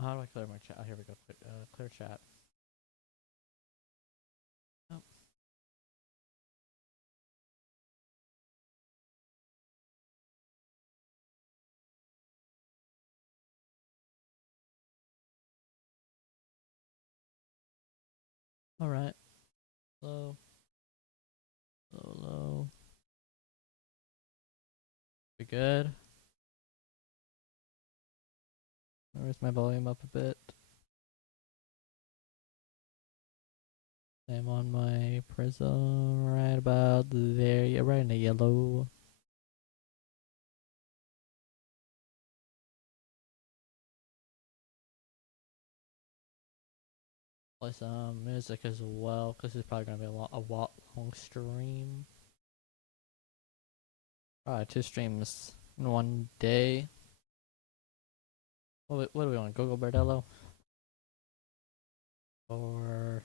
How do I clear my chat? Oh, here we go. Clear chat. Oh. All right. Low, low, low. We good? Raise my volume up a bit. I'm on my prism right about there. Yeah, right in the yellow. Play some music as well, because it's probably gonna be a long stream. Alright, 2 streams in one day. What do we want? Gogo Bardello? Or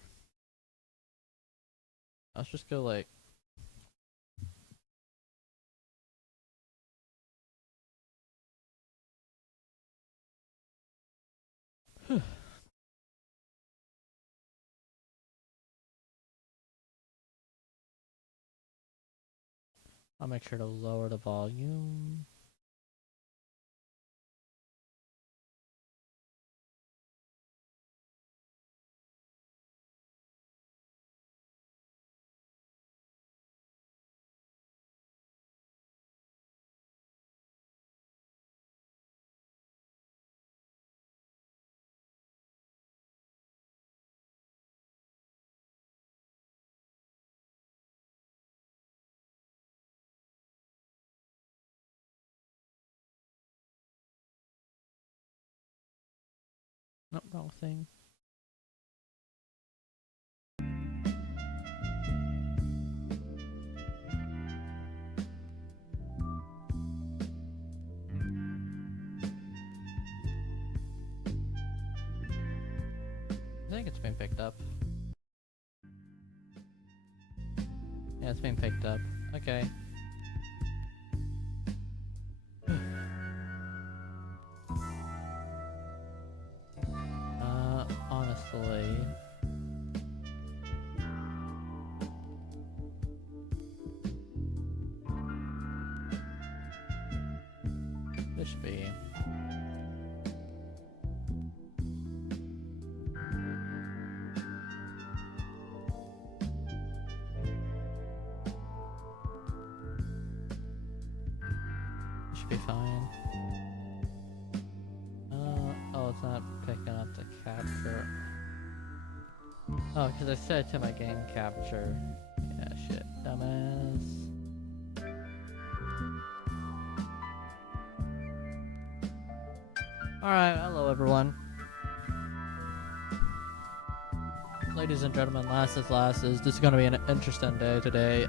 let's just go like I'll make sure to lower the volume. Nope, wrong thing. I think it's been picked up. Yeah, it's been picked up. Okay. Honestly, this should be. Should be fine. Oh, it's not picking up the capture. Oh, because I set it to my game capture. Yeah, shit, dumbass. Alright, hello everyone. Ladies and gentlemen, lasses, this is gonna be an interesting day today.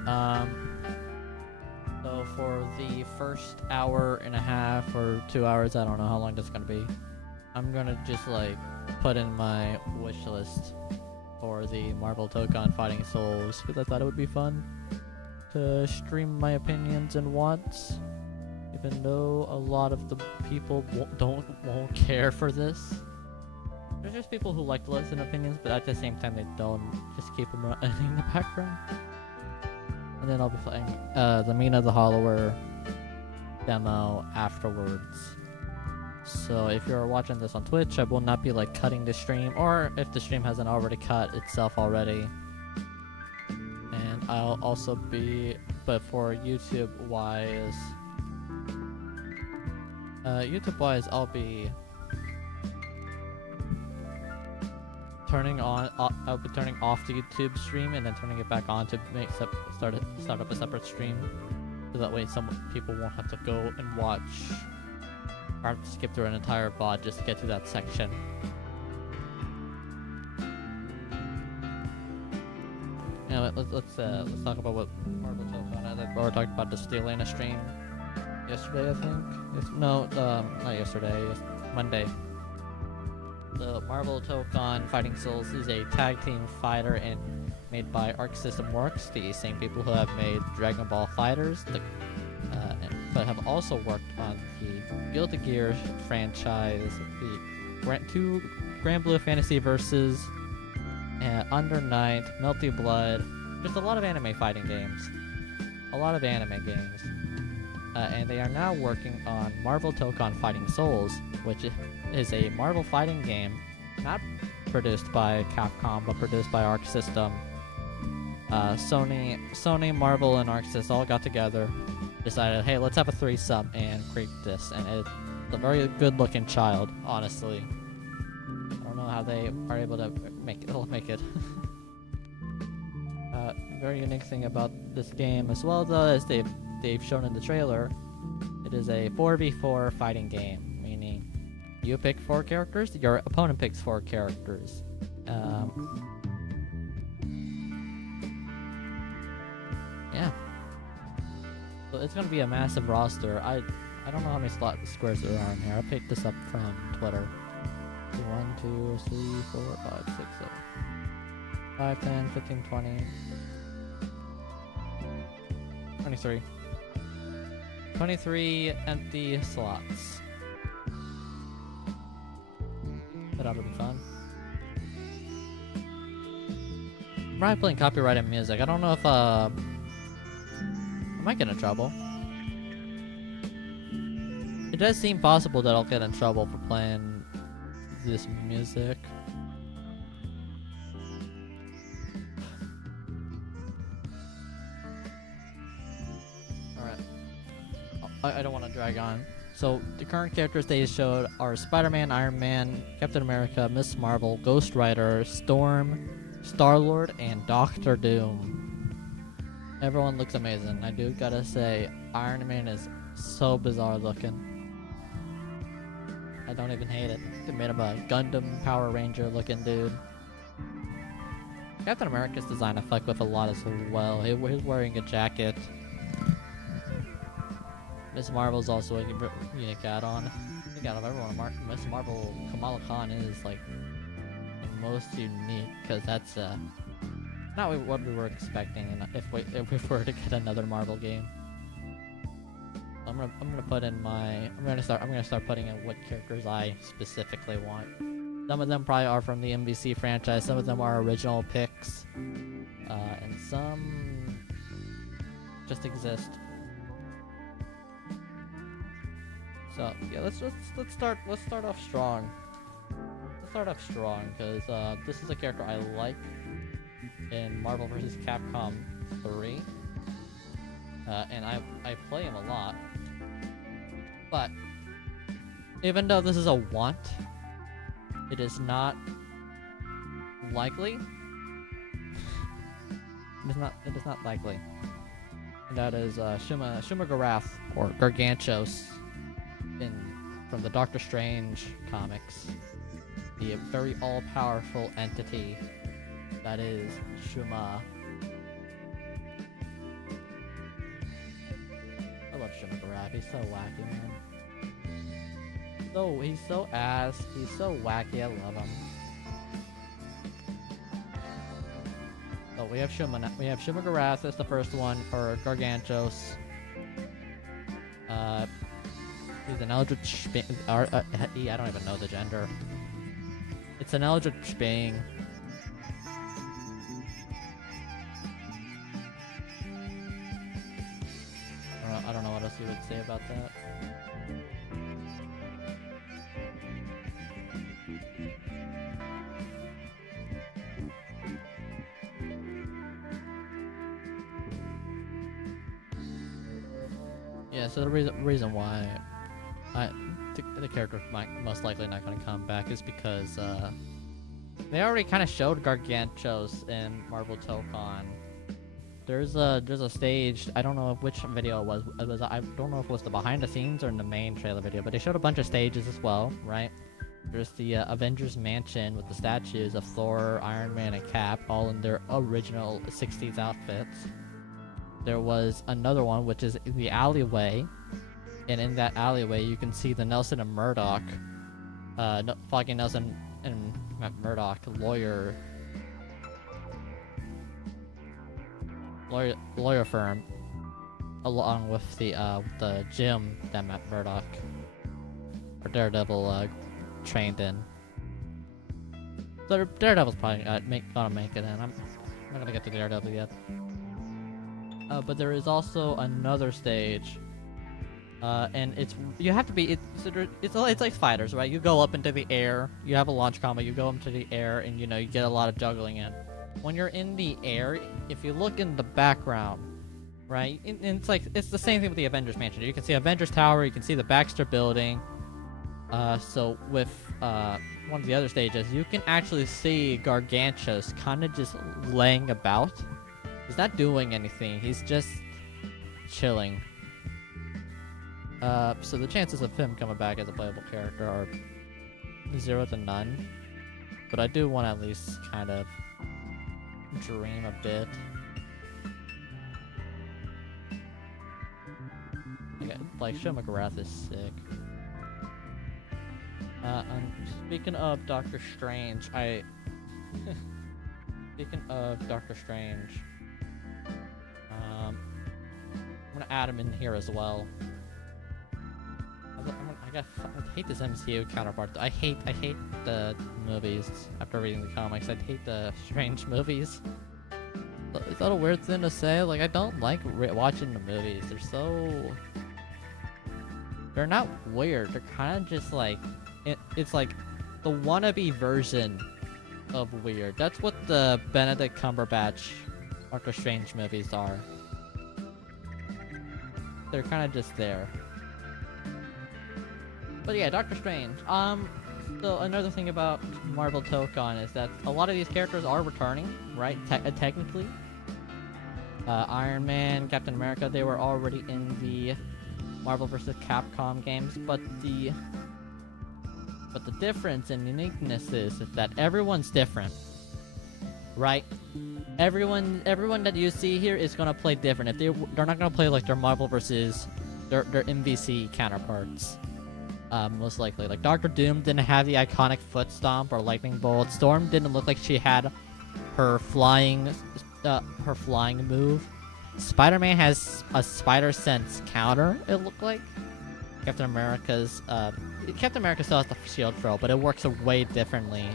So for the first hour and a half or 2 hours, I don't know how long this is gonna be, I'm gonna just like put in my wish list for the Marvel Tokon Fighting Souls, because I thought it would be fun to stream my opinions and wants, even though a lot of the people won't care for this. There's just people who like to listen to opinions, but at the same time they don't, just keep them running in the background. And then I'll be playing the Mina the Hollower demo afterwards. So if you're watching this on Twitch, I will not be like cutting the stream, or if the stream hasn't already cut itself already. And I'll also be, but for YouTube wise, I'll be turning on. I'll be turning off the YouTube stream and then turning it back on to make start up a separate stream, so that way some people won't have to go and watch or skip through an entire VOD just to get to that section. Yeah, let's talk about what Marvel Tokon. I already talked about the Steelana stream yesterday, I think. No, not yesterday. Monday. The Marvel Tokon Fighting Souls is a tag team fighter and made by Arc System Works, the same people who have made Dragon Ball Fighters, but have also worked on the Guilty Gear franchise, the two Grand Blue Fantasy Versus, Under Night, Melty Blood, just a lot of anime fighting games. A lot of anime games. And they are now working on Marvel Tokon Fighting Souls, which is a Marvel fighting game, not produced by Capcom, but produced by Arc System. Sony, Marvel, and Arc System all got together, decided, hey, let's have a threesome and create this, and it's a very good-looking child, honestly. I don't know how they are able to make it. Very unique thing about this game, as well though, as they've shown in the trailer, it is a 4v4 fighting game, meaning you pick 4 characters, your opponent picks 4 characters. Yeah. So it's gonna be a massive roster. I don't know how many squares there are in here. I picked this up from Twitter. 1, 2, 3, 4, 5, 6, 7, 5, 10, 15, 20, 23. 23 empty slots. That ought to be fun. I'm probably playing copyrighted music. I don't know if I might get in trouble. It does seem possible that I'll get in trouble for playing this music. Alright. I don't want to drag on. So, the current characters they showed are Spider-Man, Iron Man, Captain America, Miss Marvel, Ghost Rider, Storm, Star-Lord, and Doctor Doom. Everyone looks amazing. I do gotta say, Iron Man is so bizarre looking. I don't even hate it. They made him a Gundam Power Ranger looking dude. Captain America's design I fuck with a lot as well. He's wearing a jacket. Miss Marvel's also a unique add-on. I think out of everyone, Miss Marvel Kamala Khan is like the most unique, because that's not what we were expecting if we were to get another Marvel game. I'm gonna put in I'm gonna start putting in what characters I specifically want. Some of them probably are from the MVC franchise, some of them are original picks, and some just exist. So yeah, let's start off strong. Let's start off strong, because this is a character I like in Marvel vs. Capcom 3, and I play him a lot. But even though this is a want, it is not likely. It is not likely. And that is Shuma Garath, or Gargantos, from the Doctor Strange comics. The very all-powerful entity that is Shuma. I love Shuma Garath. He's so wacky, man. He's so ass. He's so wacky. I love him. So we have Shuma. We have Shuma Garath. That's the first one, or Gargantos. He's an Eldritch being. I don't even know the gender. It's an Eldritch being. I don't know what else you would say about that. Yeah, so the reason why the character might most likely not going to come back is because they already kind of showed Gargantos in Marvel Tokon. There's a stage, I don't know which video it was. I don't know if it was the behind the scenes or in the main trailer video, but they showed a bunch of stages as well, right? There's the Avengers Mansion with the statues of Thor, Iron Man, and Cap, all in their original 60s outfits. There was another one, which is the alleyway, and in that alleyway you can see the Nelson and Murdoch, fucking Nelson and Murdoch lawyer firm, along with the gym that Matt Murdock or Daredevil trained in. Daredevil's probably gonna make it in. I'm not gonna get to Daredevil yet. But there is also another stage. And you have to be it's like fighters, right? You go up into the air, you have a launch combo, you go into the air, and you get a lot of juggling in. When you're in the air, if you look in the background, right, and it's the same thing with the Avengers Mansion. You can see Avengers Tower, you can see the Baxter Building. So with one of the other stages, you can actually see Gargantuous kind of just laying about. He's not doing anything. He's just chilling. So the chances of him coming back as a playable character are 0 to none. But I do want to at least kind of dream a bit. Like, Show McGrath is sick. Speaking of Doctor Strange, Speaking of Doctor Strange, I'm gonna add him in here as well. I hate this MCU counterpart. I hate the movies after reading the comics. I hate the Strange movies. Is that a weird thing to say? Like, I don't like watching the movies. They're not weird. They're kind of just like, it's like the wannabe version of weird. That's what the Benedict Cumberbatch Doctor Strange movies are. They're kind of just there. But yeah, Doctor Strange. So another thing about Marvel Tokon is that a lot of these characters are returning, right? Technically. Iron Man, Captain America, they were already in the Marvel vs. Capcom games, but the difference and uniqueness is that everyone's different, right? Everyone that you see here is gonna play different. If they're not gonna play like their Marvel vs. their MVC counterparts. Most likely. Like, Doctor Doom didn't have the iconic foot stomp or lightning bolt. Storm didn't look like she had her flying move. Spider-Man has a spider sense counter, it looked like. Captain America still has the shield throw, but it works way differently,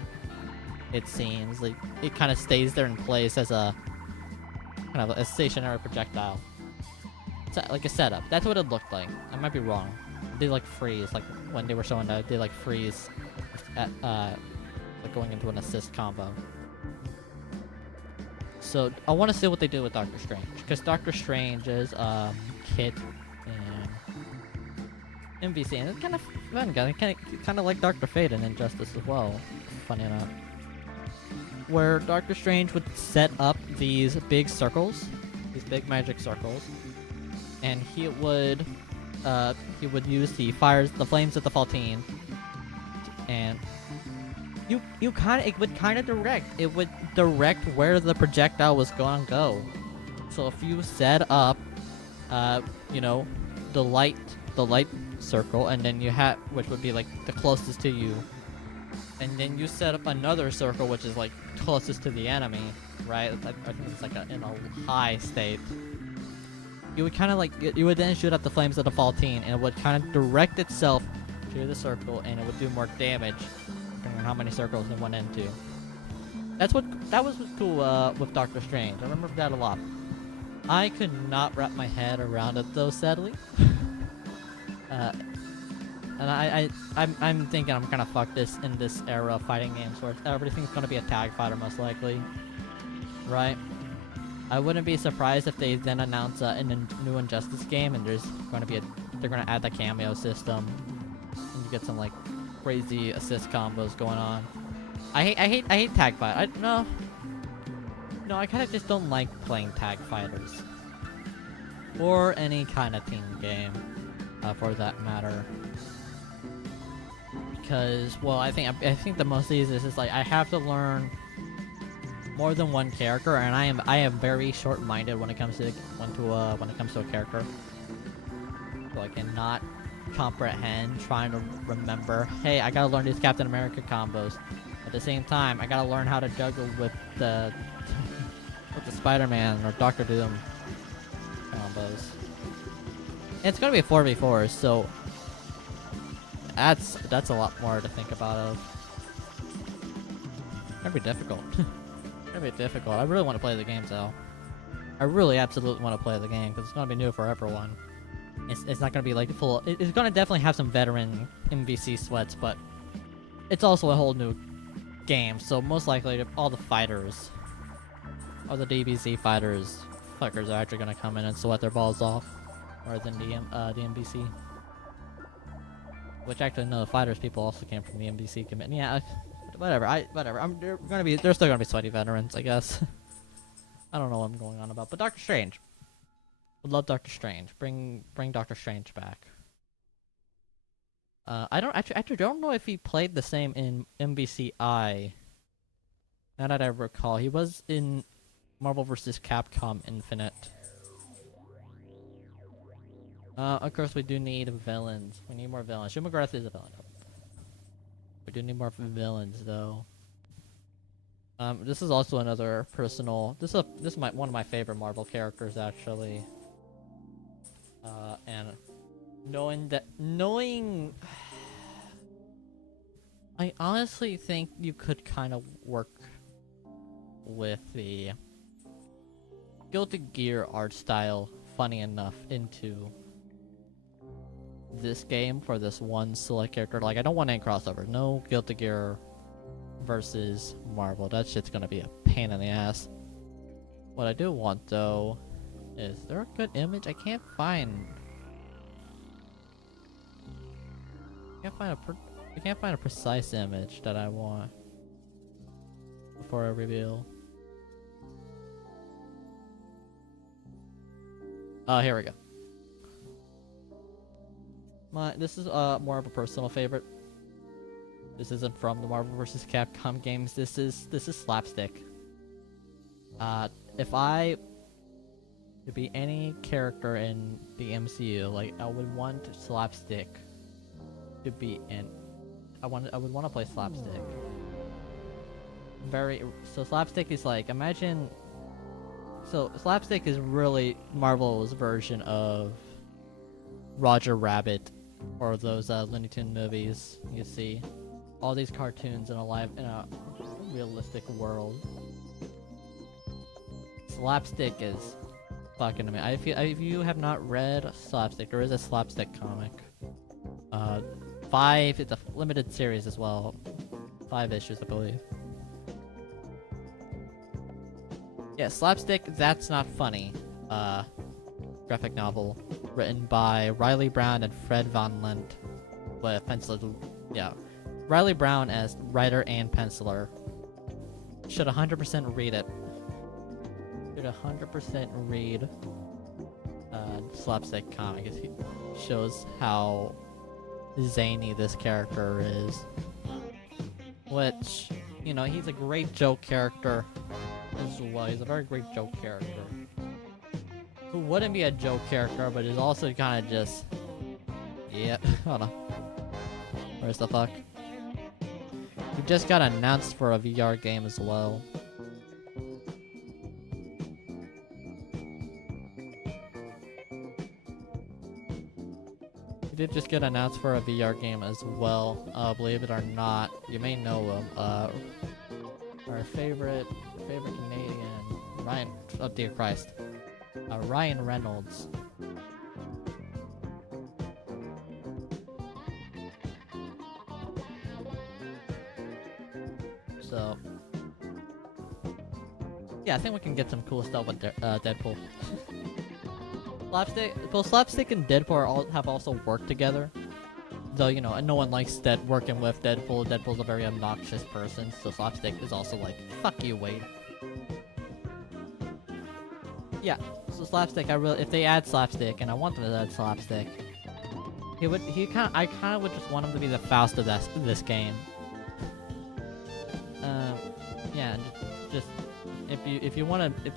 it seems. Like, it kind of stays there in place as a kind of a stationary projectile. It's like a setup. That's what it looked like. I might be wrong. They like freeze, like when they were showing that they like freeze at like going into an assist combo. So I want to see what they do with Doctor Strange, because Doctor Strange is Kit and MVC, and it's kind of fun, guys. Kind of like Doctor Fate and Injustice as well. Funny enough, where Doctor Strange would set up these big circles, these big magic circles, and he would use the flames of the Faltine, and it would direct where the projectile was gonna go. So if you set up the light circle, and then you have, which would be like the closest to you, and then you set up another circle which is like closest to the enemy, right? I think it's like in a high state. You would then shoot at the flames of the Faltine, and it would kind of direct itself to the circle, and it would do more damage depending on how many circles it went into. That was cool with Doctor Strange. I remember that a lot. I could not wrap my head around it though, sadly. And I'm thinking I'm gonna fuck this in this era of fighting games where everything's gonna be a tag fighter most likely, right? I wouldn't be surprised if they then announce in a new Injustice game, and they're gonna add the cameo system, and you get some like crazy assist combos going on. I hate tag fight. No, I kind of just don't like playing tag fighters, or any kind of team game, for that matter. Because, well, I think the most easiest is like I have to learn more than one character, and I am very short-minded when it comes to a character. So I cannot comprehend trying to remember, hey, I gotta learn these Captain America combos. At the same time, I gotta learn how to juggle with the Spider-Man or Doctor Doom combos. And it's gonna be a 4v4, so that's a lot more to think about of. That'd be difficult. That'd be difficult. I really want to play the game, though. I really absolutely want to play the game, because it's going to be new for everyone. It's not going to be, like, full... It's going to definitely have some veteran MVC sweats, but... It's also a whole new game, so most likely all the fighters... All the DBZ fighters... Fuckers are actually going to come in and sweat their balls off. Rather than the MVC. Which actually, no, the fighters people also came from the MVC committee. Yeah, whatever. They're still gonna be sweaty veterans, I guess. I don't know what I'm going on about, but Doctor Strange. Would love Doctor Strange. Bring Doctor Strange back. I don't know if he played the same in MVCI. Now that I recall, he was in Marvel vs. Capcom Infinite. Of course, we do need villains. We need more villains. Shuma McGrath is a villain. We do need more villains, though. This is also another personal. This is one of my favorite Marvel characters, actually. And knowing, I honestly think you could kind of work with the Guilty Gear art style, funny enough, into this game for this one select character. Like, I don't want any crossovers. No Guilty Gear versus Marvel. That shit's gonna be a pain in the ass. What I do want, though, is there a good image? I can't find a precise image that I want before I reveal. Here we go. This is more of a personal favorite. This isn't from the Marvel vs. Capcom games. This is Slapstick. If I to be any character in the MCU, like, I would want Slapstick to be in. I would want to play Slapstick. So Slapstick is like, imagine. So Slapstick is really Marvel's version of Roger Rabbit, or those Looney Tunes movies you see. All these cartoons in a realistic world. Slapstick is fucking amazing. If you have not read Slapstick, there is a Slapstick comic. It's a limited series as well. 5 issues, I believe. Yeah, Slapstick, That's Not Funny. Graphic novel written by Riley Brown and Fred Von Lent, with penciler. Yeah, Riley Brown as writer and penciler. Should 100% read it. Should 100% read Slapstick comic. It shows how zany this character is. Which, you know, he's a great joke character as well. He's a very great joke character. Who wouldn't be a joke character, but is also kind of just... Yeah, hold on. Where's the fuck? He just got announced for a VR game as well. He did just get announced for a VR game as well. Believe it or not, you may know him. Our favorite Canadian, Ryan. Oh dear Christ. Ryan Reynolds. So, yeah, I think we can get some cool stuff with Deadpool. Slapstick and Deadpool have also worked together. Though, you know, no one likes working with Deadpool. Deadpool's a very obnoxious person, so Slapstick is also like, fuck you, Wade. Yeah, so Slapstick, if they add Slapstick, and I want them to add Slapstick, I kind of would just want him to be the Faust of this game. Yeah, just if you want to,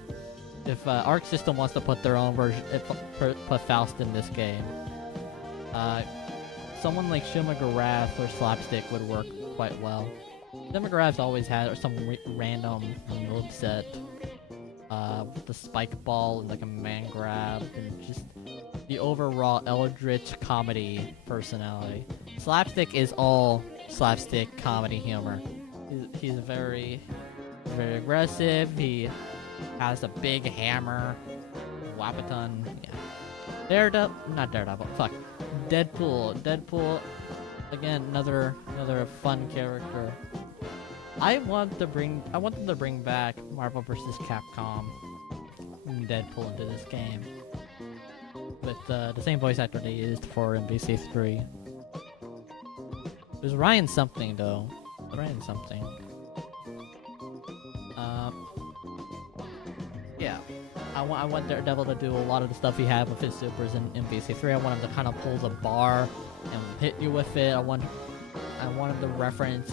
if Arc System wants to put their own version, put Faust in this game, someone like Shuma McGrath or Slapstick would work quite well. Shuma McGrath's always had some random moveset. The spike ball and like a man grab and just the overall eldritch comedy personality. Slapstick is all slapstick comedy humor. He's very very aggressive. He has a big hammer, Wabaton. Yeah. Daredevil, not Daredevil. Fuck. Deadpool. Again, another fun character. I want them to bring back Marvel vs. Capcom Deadpool into this game with the same voice actor they used for MVC3. It was Ryan something though. Ryan something. Yeah. I want Daredevil to do a lot of the stuff he had with his supers in MVC3. I want him to kind of pull the bar and hit you with it. I want him to reference,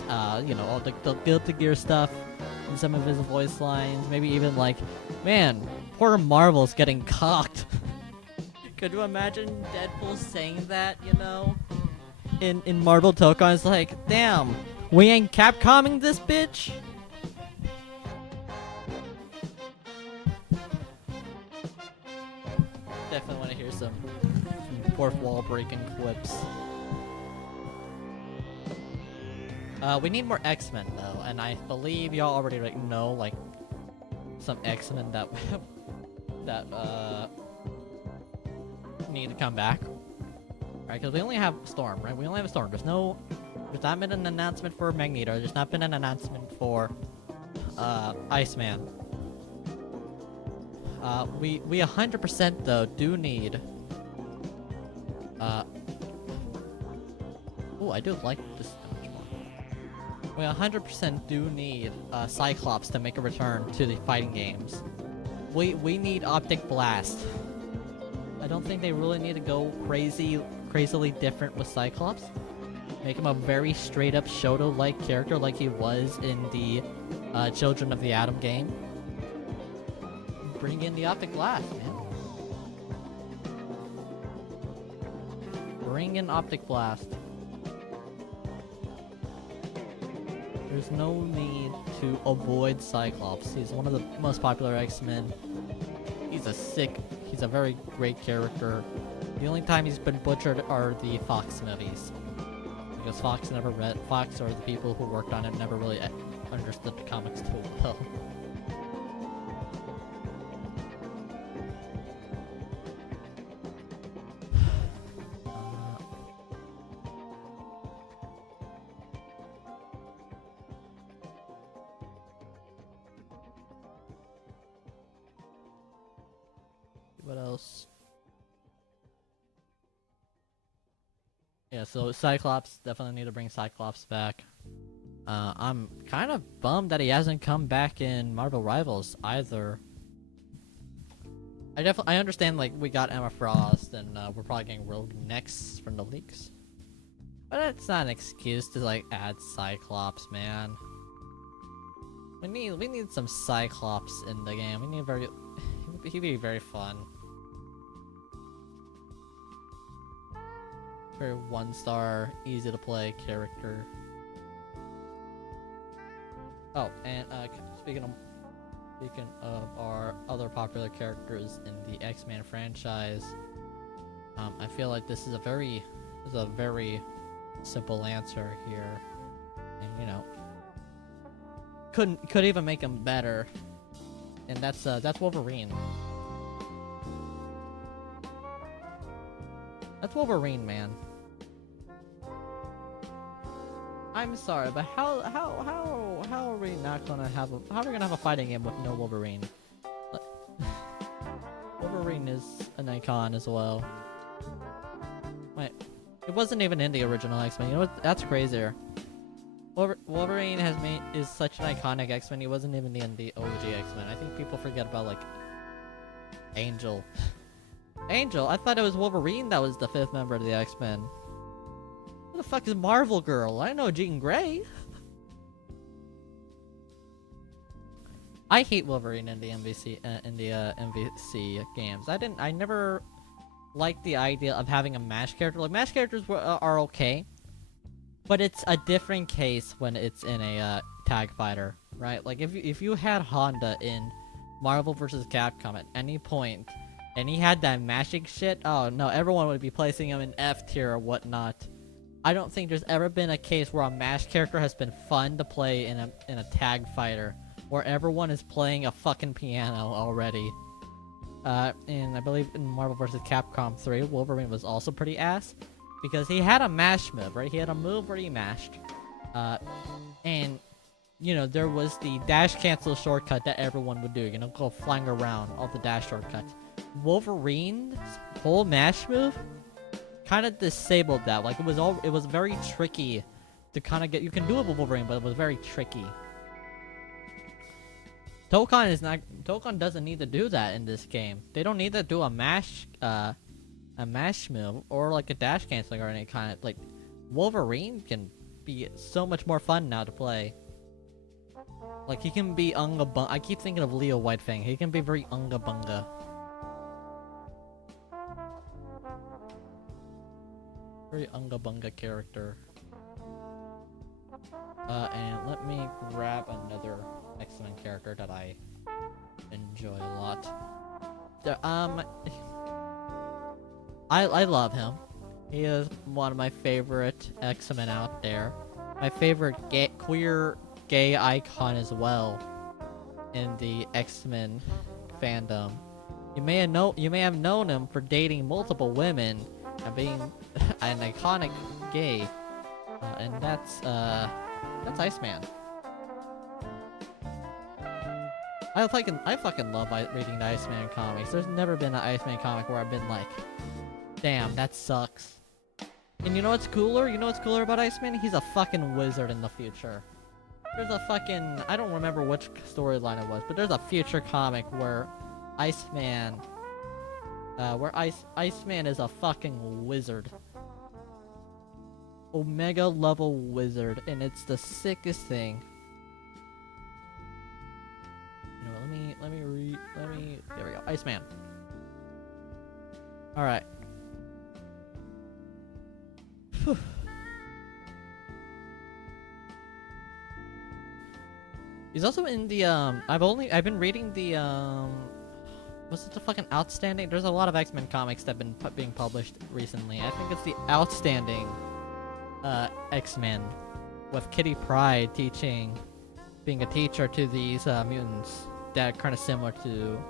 you know, all the Guilty Gear stuff in some of his voice lines. Maybe even like, man, poor Marvel's getting cocked. Could you imagine Deadpool saying that, you know? In Marvel Tokon, it's like, damn, we ain't Capcomming this bitch? Definitely want to hear some fourth wall breaking quips. We need more X-Men though, and I believe y'all already know like some X-Men that need to come back. Right, because we only have Storm, right? We only have a Storm. There's not been an announcement for Magneto. There's not been an announcement for Iceman. We 100% though do need. Oh, I do like this much more. We 100% do need Cyclops to make a return to the fighting games. We need Optic Blast. I don't think they really need to go crazily different with Cyclops. Make him a very straight up Shoto-like character like he was in the Children of the Atom game. Bring in the Optic Blast, man. Bring in Optic Blast. There's no need to avoid Cyclops. He's one of the most popular X-Men. He's a very great character. The only time he's been butchered are the Fox movies. Because Fox or the people who worked on it never really understood the comics too well. What else? Yeah, so Cyclops, definitely need to bring Cyclops back. I'm kind of bummed that he hasn't come back in Marvel Rivals either. I understand, like, we got Emma Frost and we're probably getting Rogue next from the leaks. But it's not an excuse to, like, add Cyclops, man. We need some Cyclops in the game. He'd be very fun. Very one-star, easy to play character. Oh, and speaking of our other popular characters in the X-Men franchise, I feel like this is a very simple answer here, and you know, could even make him better, and that's Wolverine. That's Wolverine, man. I'm sorry, but how are we not gonna have a fighting game with no Wolverine? Wolverine is an icon as well. Wait, it wasn't even in the original X-Men. You know what? That's crazier. Wolverine is such an iconic X-Men. He wasn't even in the OG X-Men. I think people forget about like Angel. Angel? I thought it was Wolverine that was the 5th member of the X-Men. Who the fuck is Marvel Girl? I know Jean Grey. I hate Wolverine in the MVC games. I never liked the idea of having a MASH character. Like, MASH characters are okay, but it's a different case when it's in a tag fighter, right? Like if you had Honda in Marvel vs. Capcom at any point, and he had that mashing shit, oh no, everyone would be placing him in F tier or whatnot. I don't think there's ever been a case where a MASH character has been fun to play in a tag fighter where everyone is playing a fucking piano already. And I believe in Marvel vs. Capcom 3, Wolverine was also pretty ass. Because he had a mash move, right? He had a move where he mashed. And, you know, there was the dash cancel shortcut that everyone would do. You know, go flying around all the dash shortcuts. Wolverine's whole mash move kind of disabled that. Like, it was very tricky to kind of get... You can do it with Wolverine, but it was very tricky. Tokon doesn't need to do that in this game. They don't need to do a mash move or like a dash canceling or any kind of like. Wolverine can be so much more fun now to play. Like he can be unga bunga. I keep thinking of Leo Whitefang. He can be very unga bunga. Very unga bunga character. And let me grab another X-Men character that I enjoy a lot. I love him. He is one of my favorite X-Men out there. My favorite queer gay icon as well in the X-Men fandom. You may have known him for dating multiple women and being an iconic gay, and that's Iceman. I fucking love reading the Iceman comics. There's never been an Iceman comic where I've been like, damn, that sucks. And you know what's cooler? You know what's cooler about Iceman? He's a fucking wizard in the future. There's a fucking... I don't remember which storyline it was, but there's a future comic where Iceman... Iceman is a fucking wizard. Omega level wizard, and it's the sickest thing. You know, let me, there we go, Iceman. Alright. He's also in the, I've been reading the, was it the fucking Outstanding? There's a lot of X-Men comics that have been being published recently. I think it's the Outstanding, X-Men, with Kitty Pryde being a teacher to these, mutants that are kind of similar to,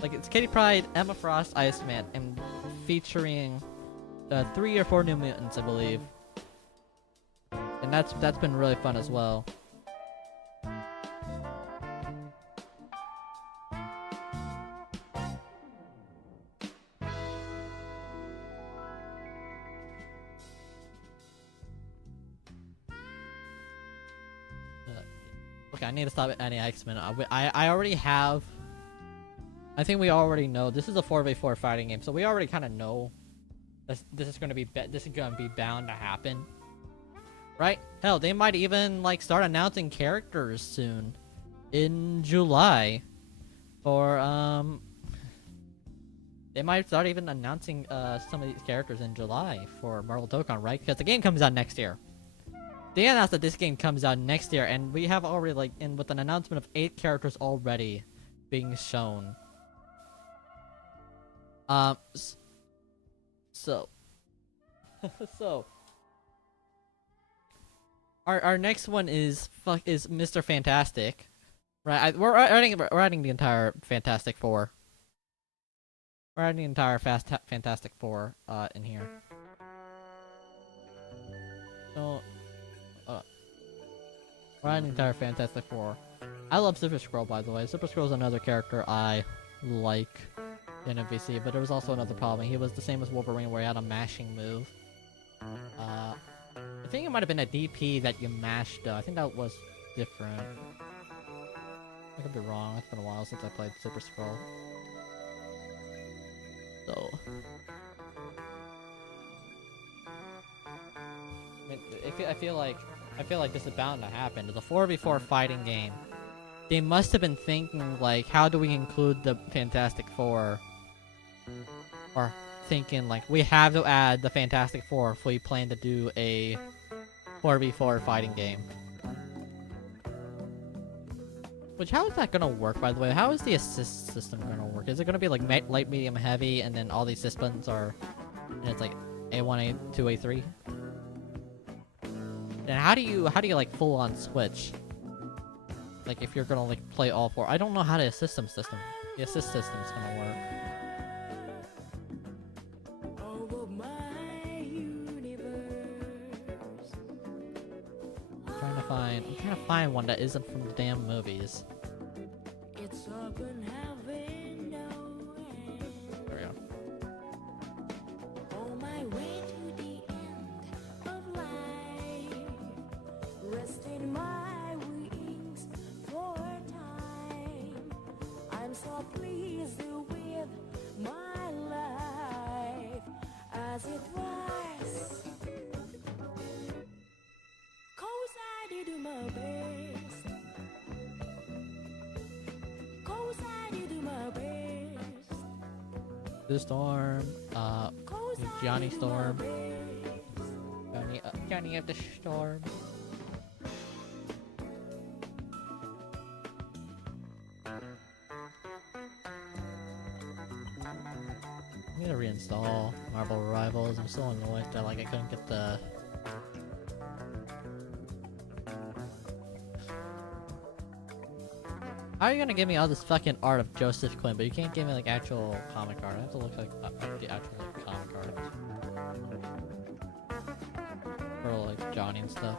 like, it's Kitty Pryde, Emma Frost, Iceman, and featuring, 3 or 4 new mutants, I believe. And that's been really fun as well. Okay, I need to stop at any X-Men. I already have... I think we already know. This is a 4v4 fighting game, so we already kind of know this is going to be bound to happen. Right? Hell, they might even like start announcing characters soon in July. Or they might start even announcing some of these characters in July for Marvel Tokon, right? Because the game comes out next year. They announced that this game comes out next year, and we have already with an announcement of 8 characters already being shown. So our next one is Mr. Fantastic, right? We're adding the entire Fantastic Four. We're adding the entire Fantastic Four in here. So we're adding the entire Fantastic Four. I love Super Skrull, by the way. Super Skrull is another character I like in MVC, but there was also another problem. He was the same as Wolverine, where he had a mashing move. I think it might have been a DP that you mashed, though. I think that was different. I could be wrong. It's been a while since I played Super Skrull. So... I feel like this is bound to happen. It's a 4v4 fighting game. They must have been thinking, like, how do we include the Fantastic Four? Or thinking, like, we have to add the Fantastic Four if we plan to do a 4v4 fighting game. Which, how is that gonna work, by the way? How is the assist system gonna work? Is it gonna be, like, light, medium, heavy, and then all these assist buttons are... And it's, like, A1, A2, A3? And how do you like, full-on switch? Like if you're gonna like play all four. I don't know how the assist system's gonna work. I'm trying to find one that isn't from the damn movies. There we go. So pleased with my life as it was, 'cause I did my best, 'cause I did my best. The Storm, Johnny Storm, Johnny of the Storm. I'm gonna reinstall Marvel Rivals. I'm so annoyed that like I couldn't get the. How are you gonna give me all this fucking art of Joseph Quinn, but you can't give me like actual comic art? I have to look like the actual like, comic art for like Johnny and stuff.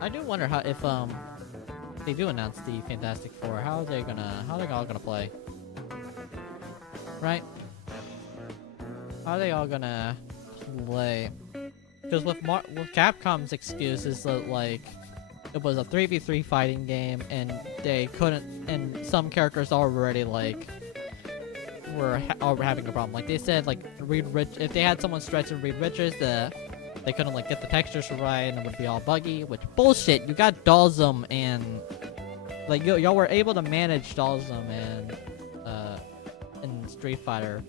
I do wonder how if they do announce the Fantastic Four, how are they all gonna play? Right? How are they all gonna play? Because with Capcom's excuse is that like it was a 3v3 fighting game and they couldn't, and some characters already like were having a problem. Like they said, like if they had someone stretching Reed Richards, they couldn't like get the textures right and it would be all buggy, which bullshit. You got Dalsum and like y'all were able to manage Dalsum and in Street Fighter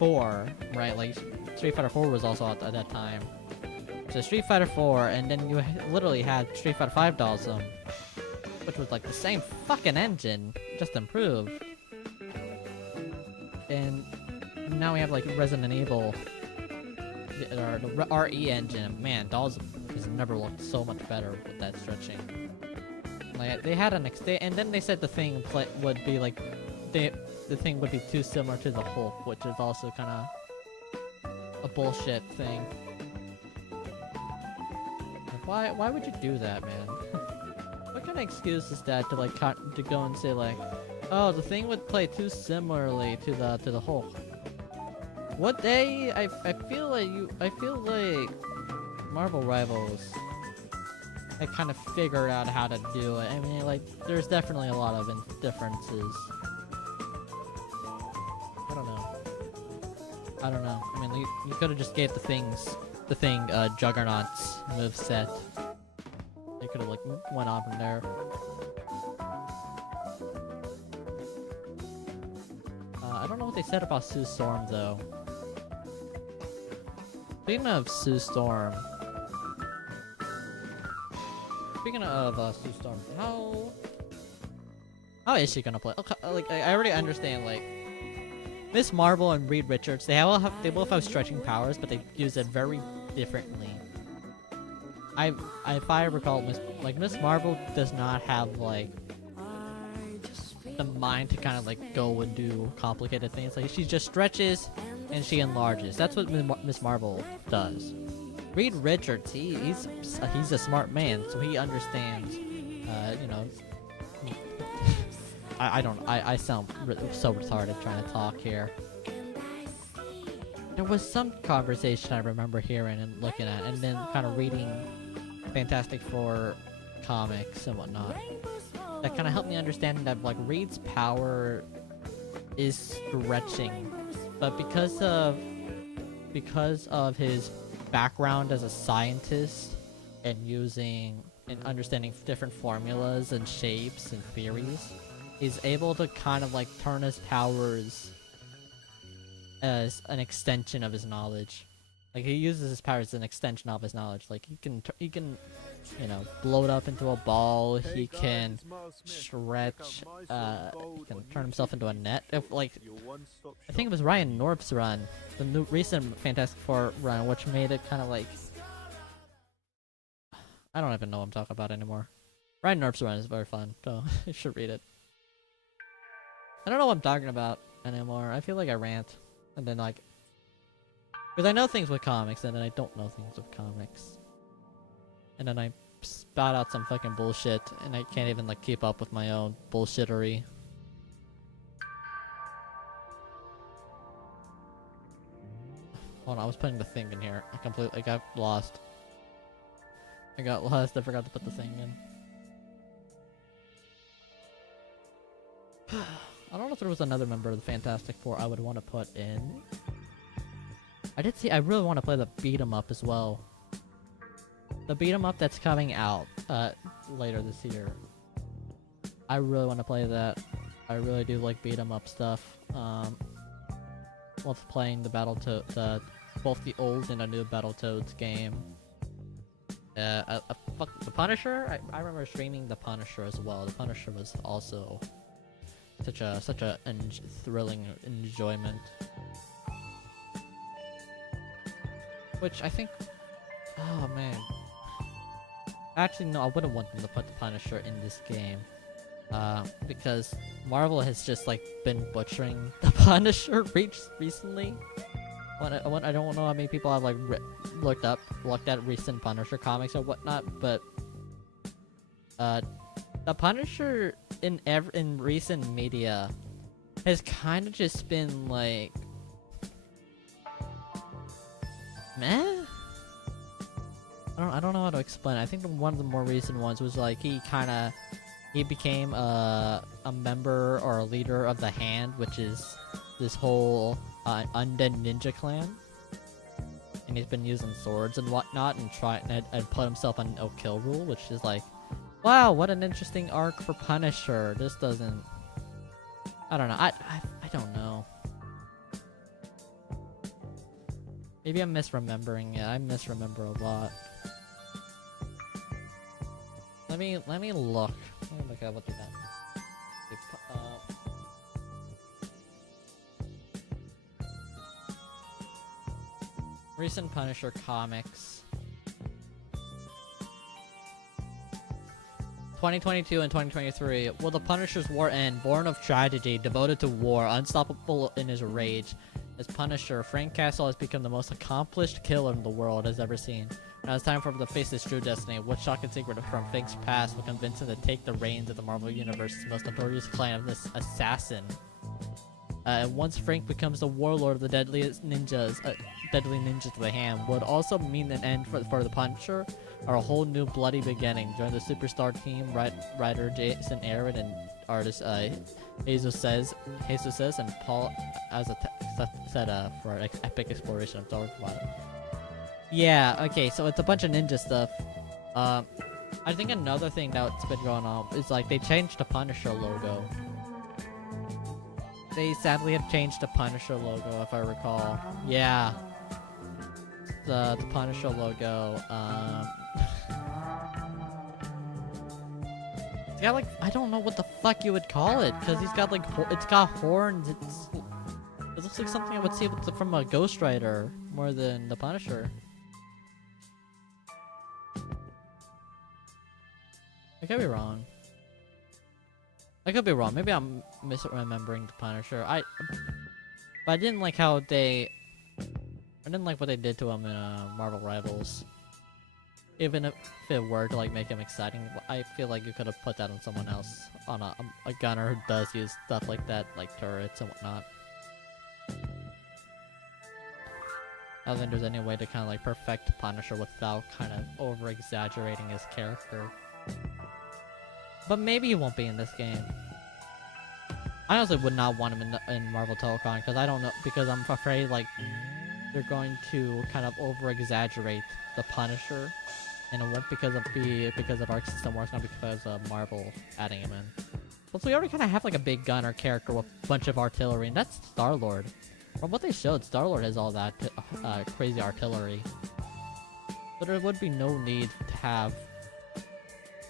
4, right? Like Street Fighter 4 was also out at that time. So Street Fighter 4, and then you literally had Street Fighter 5 Dalsum, which was like the same fucking engine, just improved. And now we have like Resident Evil, or the RE engine. Man, Dalsum has never looked so much better with that stretching. Like they had and then they said the thing would be like the thing would be too similar to the Hulk, which is also kind of a bullshit thing. Like, why would you do that, man? What kind of excuse is that to like to go and say like, oh, the thing would play too similarly to the Hulk? What they I feel like Marvel Rivals, I kind of figured out how to do it. I mean, like, there's definitely a lot of differences. I don't know. I mean, you could have just gave the thing Juggernaut's moveset. They could have like went on from there. I don't know what they said about Sue Storm though. Speaking of Sue Storm, how is she gonna play? Okay, like I already understand like Miss Marvel and Reed Richards. They both have stretching powers, but they use it very differently. If I recall, Miss Marvel does not have like the mind to kind of like go and do complicated things. Like she just stretches and she enlarges. That's what Miss Marvel does. Reed Richards, he's a smart man, so he understands. You know, I sound so retarded trying to talk here. There was some conversation I remember hearing and looking at, and then kind of reading Fantastic Four comics and whatnot. That kind of helped me understand that like Reed's power is stretching, but because of his background as a scientist and understanding different formulas and shapes and theories, he's able to kind of like turn his powers as an extension of his knowledge. Like he uses his powers as an extension of his knowledge. Like he can, you know, blow it up into a ball. He can stretch. He can turn himself into a net. If like, I think it was Ryan North's run, the new recent Fantastic Four run, which made it kind of like, I don't even know what I'm talking about anymore. Ryan North's run is very fun, so you should read it. I don't know what I'm talking about anymore. I feel like I rant, and then like, because I know things with comics, and then I don't know things with comics, and then I spout out some fucking bullshit, and I can't even like keep up with my own bullshittery. Hold on, I was putting the thing in here. I completely got lost. I got lost. I forgot to put the thing in. I don't know if there was another member of the Fantastic Four I would want to put in. I did see. I really want to play the beat 'em up as well. The beat 'em up that's coming out later this year. I really want to play that. I really do like beat 'em up stuff. Both playing the both the old and the new Battletoads game. Fuck the Punisher. I remember streaming the Punisher as well. The Punisher was also such a thrilling enjoyment. Which I think, oh man. Actually, no, I wouldn't want them to put the Punisher in this game, because Marvel has just like been butchering the Punisher recently. I don't know how many people have like looked at recent Punisher comics or whatnot, but the Punisher in recent media has kind of just been like meh. I don't know how to explain it. I think one of the more recent ones was like he became a member or a leader of the Hand, which is this whole undead ninja clan, and he's been using swords and whatnot and put himself on no kill rule, which is like, wow, what an interesting arc for Punisher. This doesn't, I don't know. I don't know. Maybe I'm misremembering it. I misremember a lot. Let me look. Let me look at what they've done. Recent Punisher comics. 2022 and 2023. Will the Punisher's war end? Born of tragedy, devoted to war, unstoppable in his rage. As Punisher, Frank Castle has become the most accomplished killer in the world has ever seen. Now it's time for him to face his true destiny. What shocking secret from Frank's past will convince him to take the reins of the Marvel Universe's most notorious clan of this assassin? Once Frank becomes the warlord of the deadliest ninjas, deadly ninjas of the Hand, would also mean an end for the Punisher, or a whole new bloody beginning. Join the superstar team, writer Jason Aaron and artist Jesus says, and Paul as a set for an epic exploration of Dark Water. Yeah, okay, so it's a bunch of ninja stuff. I think another thing that's been going on is like they changed the Punisher logo. They sadly have changed the Punisher logo, if I recall. Yeah. The Punisher logo, it's got like, I don't know what the fuck you would call it, because he's got like, it's got horns, it looks like something I would see from a Ghost Rider, more than the Punisher. I could be wrong. Maybe I'm misremembering the Punisher. But I didn't like how I didn't like what they did to him in Marvel Rivals. Even if it were to like make him exciting, I feel like you could have put that on someone else, on a gunner who does use stuff like that, like turrets and whatnot. I don't think there's any way to kind of like perfect Punisher without kind of over exaggerating his character. But maybe he won't be in this game. I honestly would not want him in Marvel Tokon, because I don't know, because I'm afraid like they're going to kind of over exaggerate the Punisher, and it won't because of Arc System War. It's gonna be because of Marvel adding him in. Plus, we already kind of have like a big gunner character with a bunch of artillery, and that's Star-Lord. From what they showed, Star-Lord has all that crazy artillery. But there would be no need to have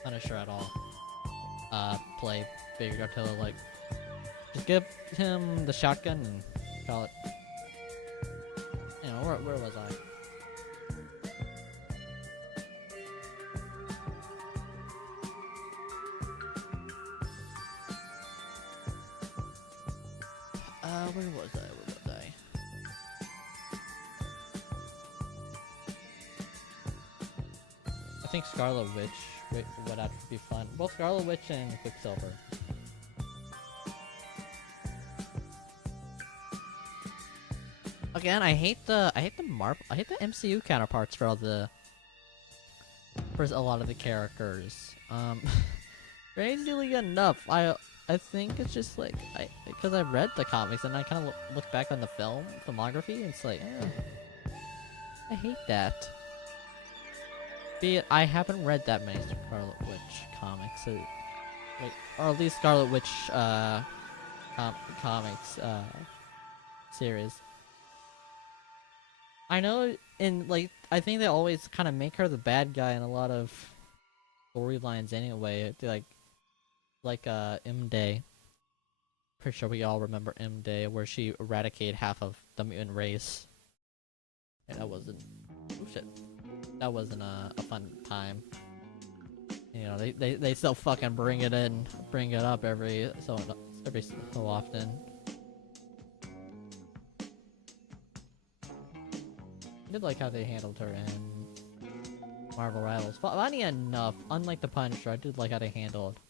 Punisher at all. Play big artillery. Like, just give him the shotgun and call it. You know, where was I? Where was I? I think Scarlet Witch would actually be fun. Both Scarlet Witch and Quicksilver. Again, I hate the MCU counterparts for a lot of the characters. Crazily enough, I think it's just like because I read the comics and I kind of look back on the filmography and it's like, I hate that. Be it, I haven't read that many Scarlet Witch comics, or at least Scarlet Witch comics series. I know I think they always kind of make her the bad guy in a lot of storylines anyway. Like M-Day. Pretty sure we all remember M-Day, where she eradicated half of the mutant race. And that wasn't a fun time. You know, they still fucking bring it up every so often. I did like how they handled her in Marvel Rivals. Funny enough, unlike the Punisher, I did like how they handled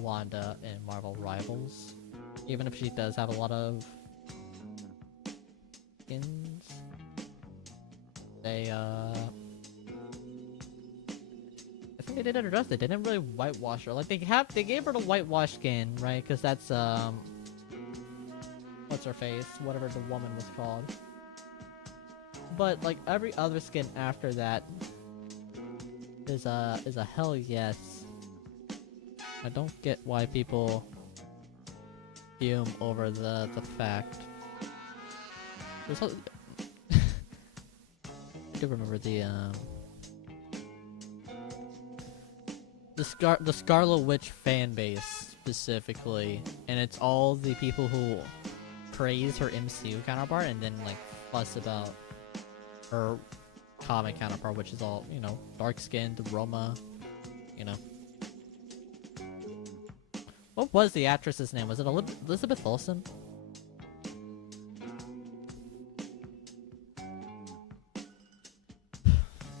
Wanda in Marvel Rivals. Even if she does have a lot of skins. I think they did address it. They didn't really whitewash her. Like they gave her the whitewash skin, right? Because that's what's her face? Whatever the woman was called. But like every other skin after that is a hell yes. I don't get why people fume over the fact. There's I do remember the Scarlet Witch fan base specifically, and it's all the people who praise her MCU counterpart and then like fuss about her comic counterpart, which is all, you know, dark-skinned, Roma, you know. What was the actress's name? Was it Elizabeth Olsen?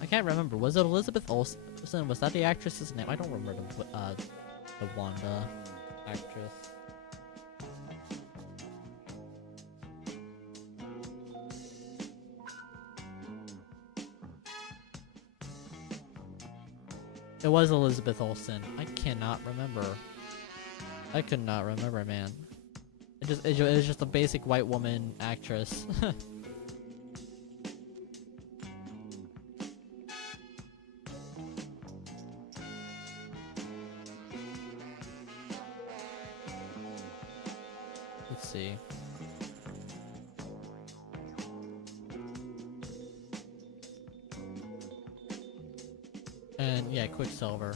I can't remember. Was it Elizabeth Olsen? Was that the actress's name? I don't remember the Wanda actress. It was Elizabeth Olsen. I cannot remember. I could not remember, man. It was just a basic white woman actress. Let's see. And yeah, Quicksilver.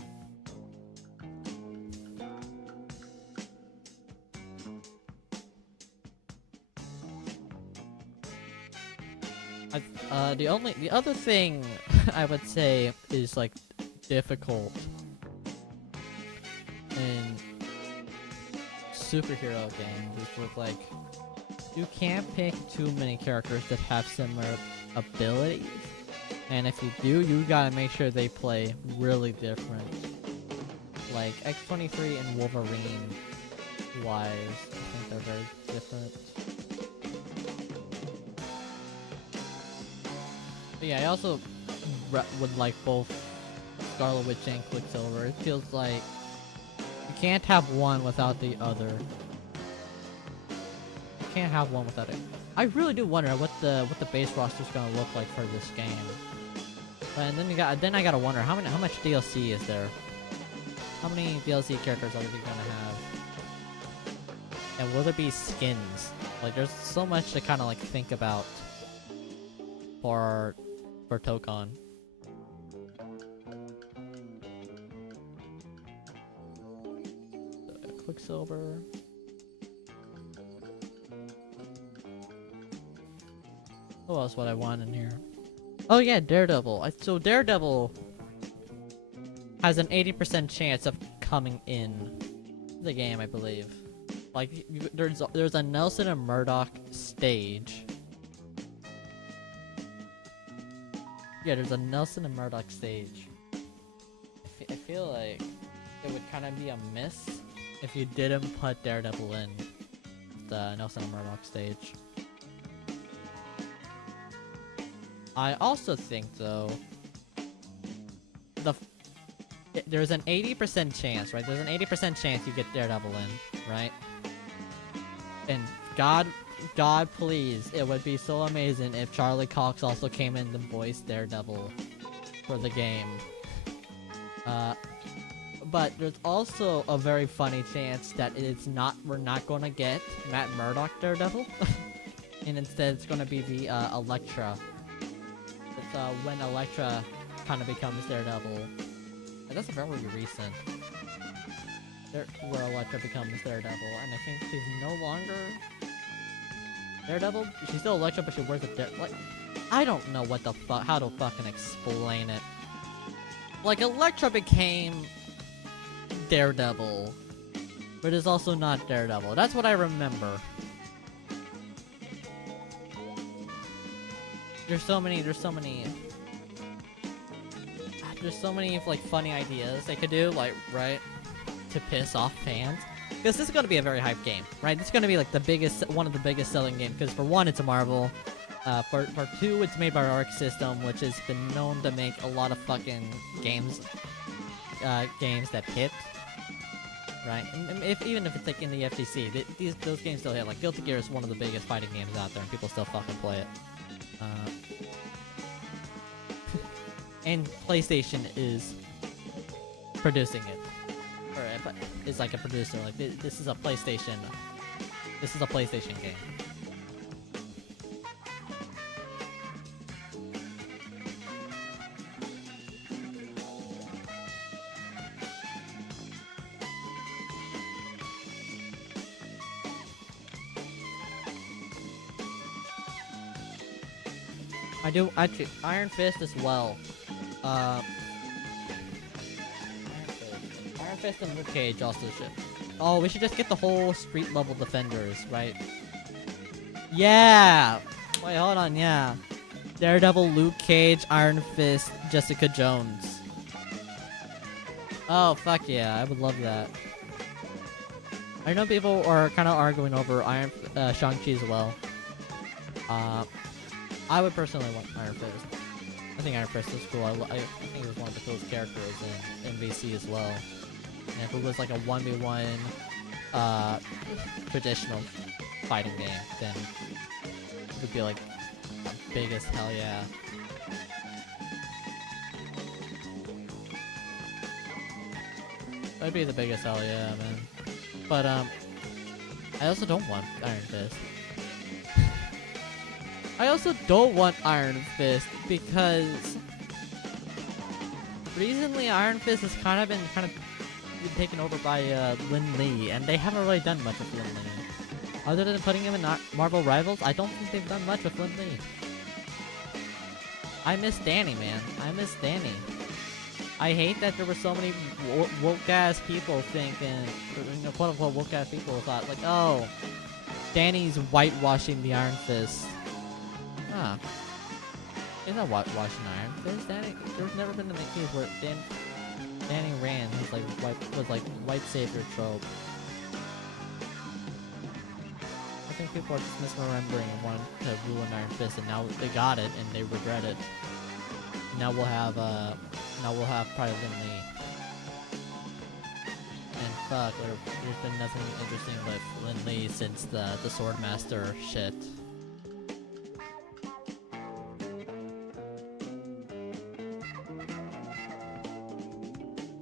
The other thing I would say is like difficult in superhero games is with like you can't pick too many characters that have similar abilities, and if you do, you gotta make sure they play really different. Like X-23 and Wolverine wise, I think they're very different. But yeah, I also would like both Scarlet Witch and Quicksilver. It feels like you can't have one without the other. You can't have one without it. I really do wonder what the base roster is gonna look like for this game. And then I gotta wonder how much DLC is there? How many DLC characters are we gonna have? And will there be skins? Like, there's so much to kind of like think about for Tokon. Quicksilver. What else would I want in here? Oh yeah, Daredevil. So Daredevil has an 80% chance of coming in the game, I believe. Like, there's a Nelson and Murdoch stage. Yeah, there's a Nelson and Murdoch stage. I feel like it would kind of be a miss if you didn't put Daredevil in the Nelson and Murdoch stage. I also think, though, there's an 80% chance, right? There's an 80% chance you get Daredevil in, right? And God, please, it would be so amazing if Charlie Cox also came in and voiced Daredevil for the game. But there's also a very funny chance that we're not gonna get Matt Murdock Daredevil, and instead it's gonna be the Elektra. It's when Elektra kind of becomes Daredevil. And that's very recent. Where Elektra becomes Daredevil, and I think she's no longer Daredevil. She's still Elektra, but she wears a like. I don't know what the fuck, how to fucking explain it. Like, Elektra became Daredevil, but is also not Daredevil. That's what I remember. There's so many like funny ideas they could do, like, right, to piss off fans. Because this is going to be a very hype game, right? This is going to be like one of the biggest selling games. Because for one, it's a Marvel. For two, it's made by Arc System, which has been known to make a lot of fucking games that hit, right? And even if it's like in the FTC, those games still hit. Like Guilty Gear is one of the biggest fighting games out there, and people still fucking play it. And PlayStation is producing it, or is like a producer. Like this is a PlayStation. This is a PlayStation game. I do Iron Fist as well. Iron Fist and Luke Cage also should. Oh, we should just get the whole street level defenders, right? Yeah! Wait, hold on, yeah. Daredevil, Luke Cage, Iron Fist, Jessica Jones. Oh, fuck yeah, I would love that. I know people are kind of arguing over Shang-Chi as well. I would personally want Iron Fist. I think Iron Fist is cool. I think it was one of the coolest characters in VC as well. And if it was like a 1v1 traditional fighting game, then it would be like the biggest hell yeah. That'd be the biggest hell yeah, man. But I also don't want Iron Fist. I also don't want Iron Fist because recently Iron Fist has been taken over by Lin Lee, and they haven't really done much with Lin Lee. Other than putting him in Marvel Rivals, I don't think they've done much with Lin Lee. I miss Danny, man. I miss Danny. I hate that there were so many woke-ass people thinking, quote-unquote woke-ass people thought, like, oh, Danny's whitewashing the Iron Fist. Ah. He's not whitewashing Iron Fist. There's never been a case where Danny Rand was like white savior trope. I think people are just misremembering and want to rule an Iron Fist, and now they got it and they regret it. Now we'll have probably Lin Lee. And fuck, there's been nothing interesting with Lin Lee since the Swordmaster shit.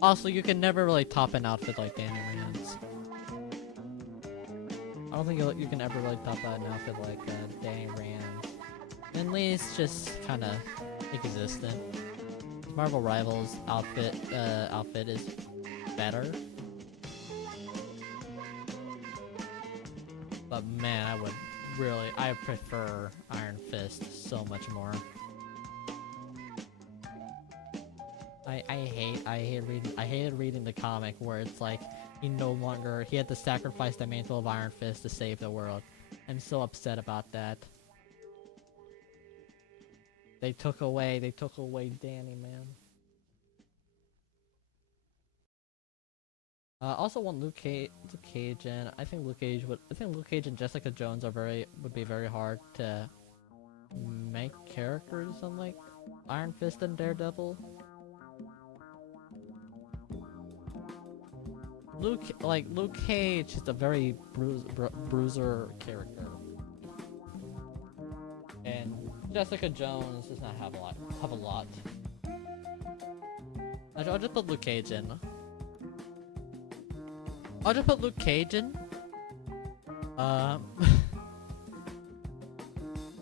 Also, you can never really top an outfit like Danny Rand's. I don't think you can ever really top out an outfit like Danny Rand's. At least just kind of existent. Marvel Rivals outfit is better. But man, I prefer Iron Fist so much more. I hated reading the comic where it's like he had to sacrifice the mantle of Iron Fist to save the world. I'm so upset about that. They took away Danny, man. Also want Luke Cage in. I think Luke Cage and Jessica Jones would be very hard to make characters unlike Iron Fist and Daredevil. Luke Cage is a very bruiser character, and Jessica Jones does not have a lot. I'll just put Luke Cage in.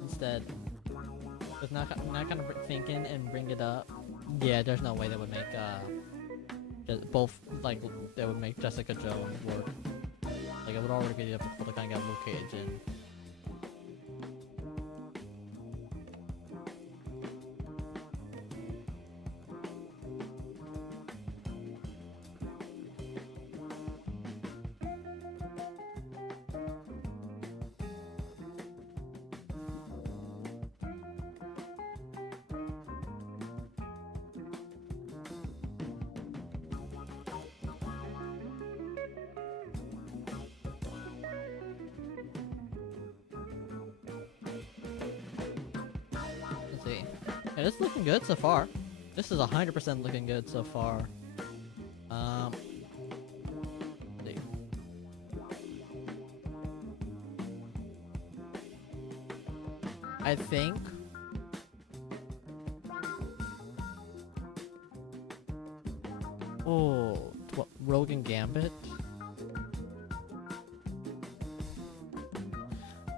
Instead, just not gonna think in and bring it up. Yeah, there's no way they would make they would make Jessica Jones work. Like it would already be difficult to kind of get Luke Cage in. Yeah, this is looking good so far. This is 100% looking good so far. Let's see. I think Rogue and Gambit.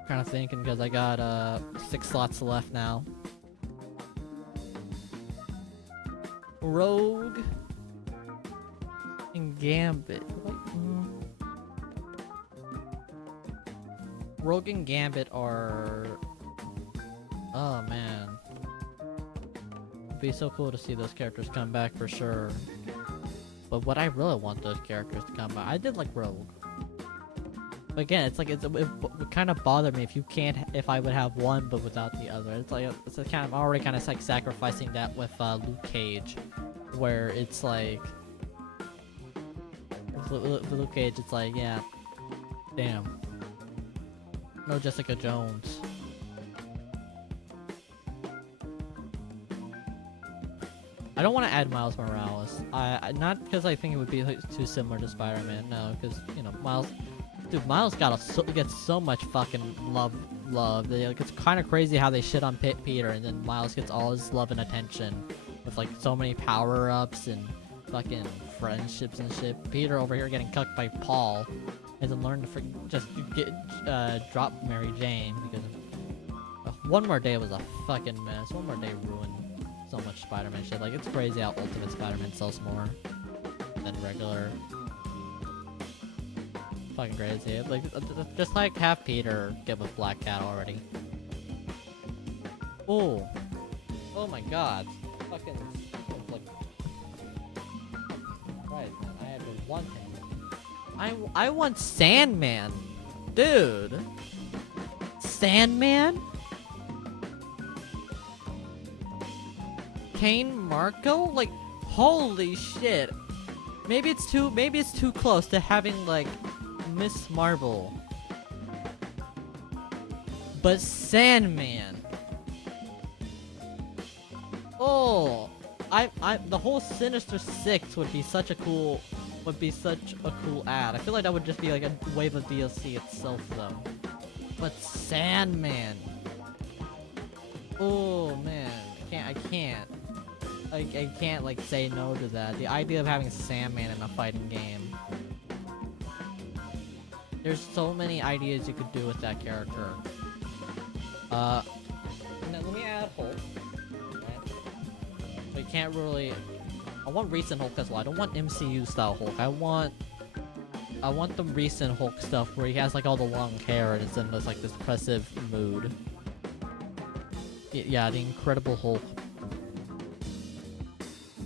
Kind of thinking because I got 6 slots left now. Rogue and Gambit. Rogue and Gambit are... Oh man. It'd be so cool to see those characters come back for sure. But what I really want those characters to come back... I did like Rogue. But again, it's like it would kind of bother me if I would have one but without the other. It's like I'm already kind of like sacrificing that with Luke Cage, where it's like with Luke Cage, it's like yeah, damn, no Jessica Jones. I don't want to add Miles Morales. Not because I think it would be like, too similar to Spider-Man. No, because you know Miles. Dude, Miles gets so much fucking love. Like, it's kind of crazy how they shit on Peter, and then Miles gets all his love and attention with like so many power-ups and fucking friendships and shit. Peter over here getting cucked by Paul, and then learn to drop Mary Jane because One More Day was a fucking mess. One More Day ruined so much Spider-Man shit. Like it's crazy how Ultimate Spider-Man sells more than regular. Fucking crazy. Like just like have Peter get with Black Cat already. Oh my god. Fucking like right, man. I had one thing. I want Sandman. Dude. Sandman? Kane Marco? Like holy shit. Maybe it's too close to having like Miss Marvel, but Sandman. Oh, the whole Sinister Six would be such a cool ad. I feel like that would just be like a wave of DLC itself, though. But Sandman. Oh man, I can't like say no to that. The idea of having Sandman in a fighting game. There's so many ideas you could do with that character. Now let me add Hulk. Right? We can't really. I want recent Hulk as well. I don't want MCU style Hulk. I want the recent Hulk stuff where he has like all the long hair and it's in this like this oppressive mood. Yeah, the Incredible Hulk.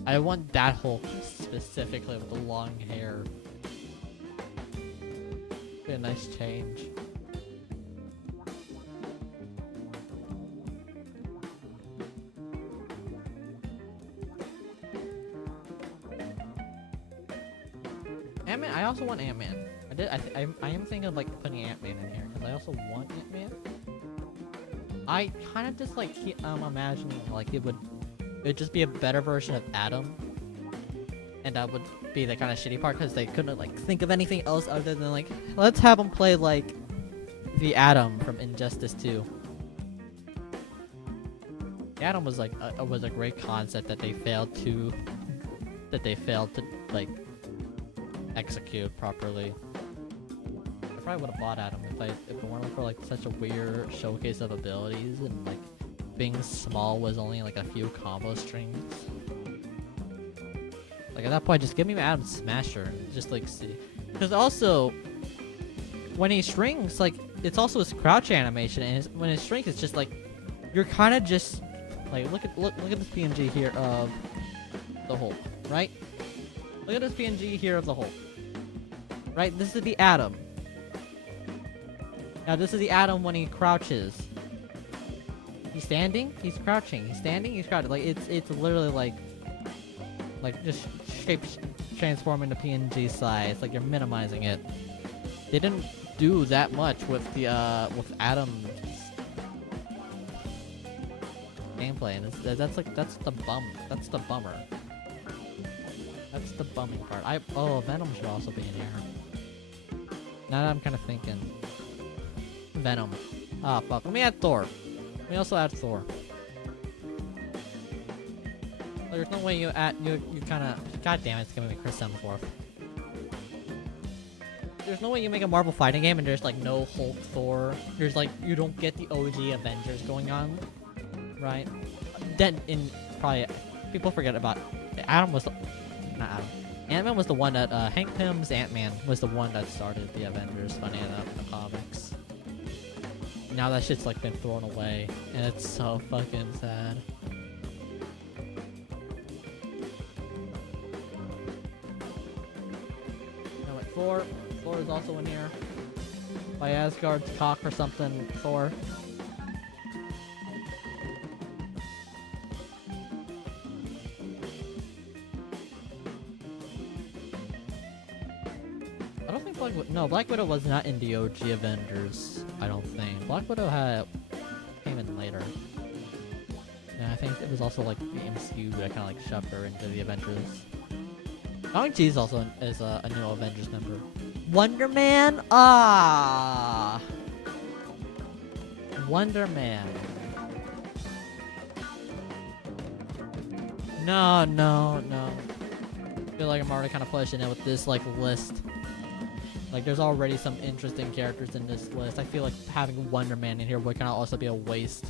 I want that Hulk specifically with the long hair. Be a nice change. Ant-Man. I also want Ant-Man. I am thinking of like putting Ant-Man in here because I also want Ant-Man. I kind of just like imagining like it would just be a better version of Adam, and that would be the kind of shitty part because they couldn't like think of anything else other than like let's have him play like the Atom from Injustice 2. The Atom was like was a great concept that they failed to like execute properly. I probably would have bought Atom if it weren't for like such a weird showcase of abilities and like being small was only like a few combo strings. Like at that point, just give me Atom Smasher and just like see. Because also, when he shrinks, like it's also his crouch animation, and when it shrinks, it's just like you're kind of just like look at this PNG here of the Hulk, right? Look at this PNG here of the Hulk, right? This is the Atom. Now this is the Atom when he crouches. He's standing, he's crouching. He's standing, he's crouching. Like it's literally like just shape transforming to PNG size. Like you're minimizing it. They didn't do that much with the with Atom's gameplay, and that's the bummer. That's the bumming part. Venom should also be in here. Now that I'm kind of thinking, Venom. Ah, fuck. Let me add Thor. Let me also add Thor. There's no way you kind of. God damn it! It's gonna be Chris Hemsworth. There's no way you make a Marvel fighting game and there's like no Hulk, Thor. There's like you don't get the OG Avengers going on, right? Then in probably people forget about Adam was not Adam. Ant-Man was the one that Hank Pym's Ant-Man was the one that started the Avengers. Funny enough, in the comics. Now that shit's like been thrown away, and it's so fucking sad. Thor is also in here. By Asgard's cock or something, Thor. I don't think Black Widow was not in the OG Avengers, I don't think. Black Widow came in later. And I think it was also like the MCU that kind of like shoved her into the Avengers. Shang-Chi is also is a new Avengers member. Wonder Man? Ah! Wonder Man. No. I feel like I'm already kind of pushing it with this like list. Like there's already some interesting characters in this list. I feel like having Wonder Man in here would kind of also be a waste.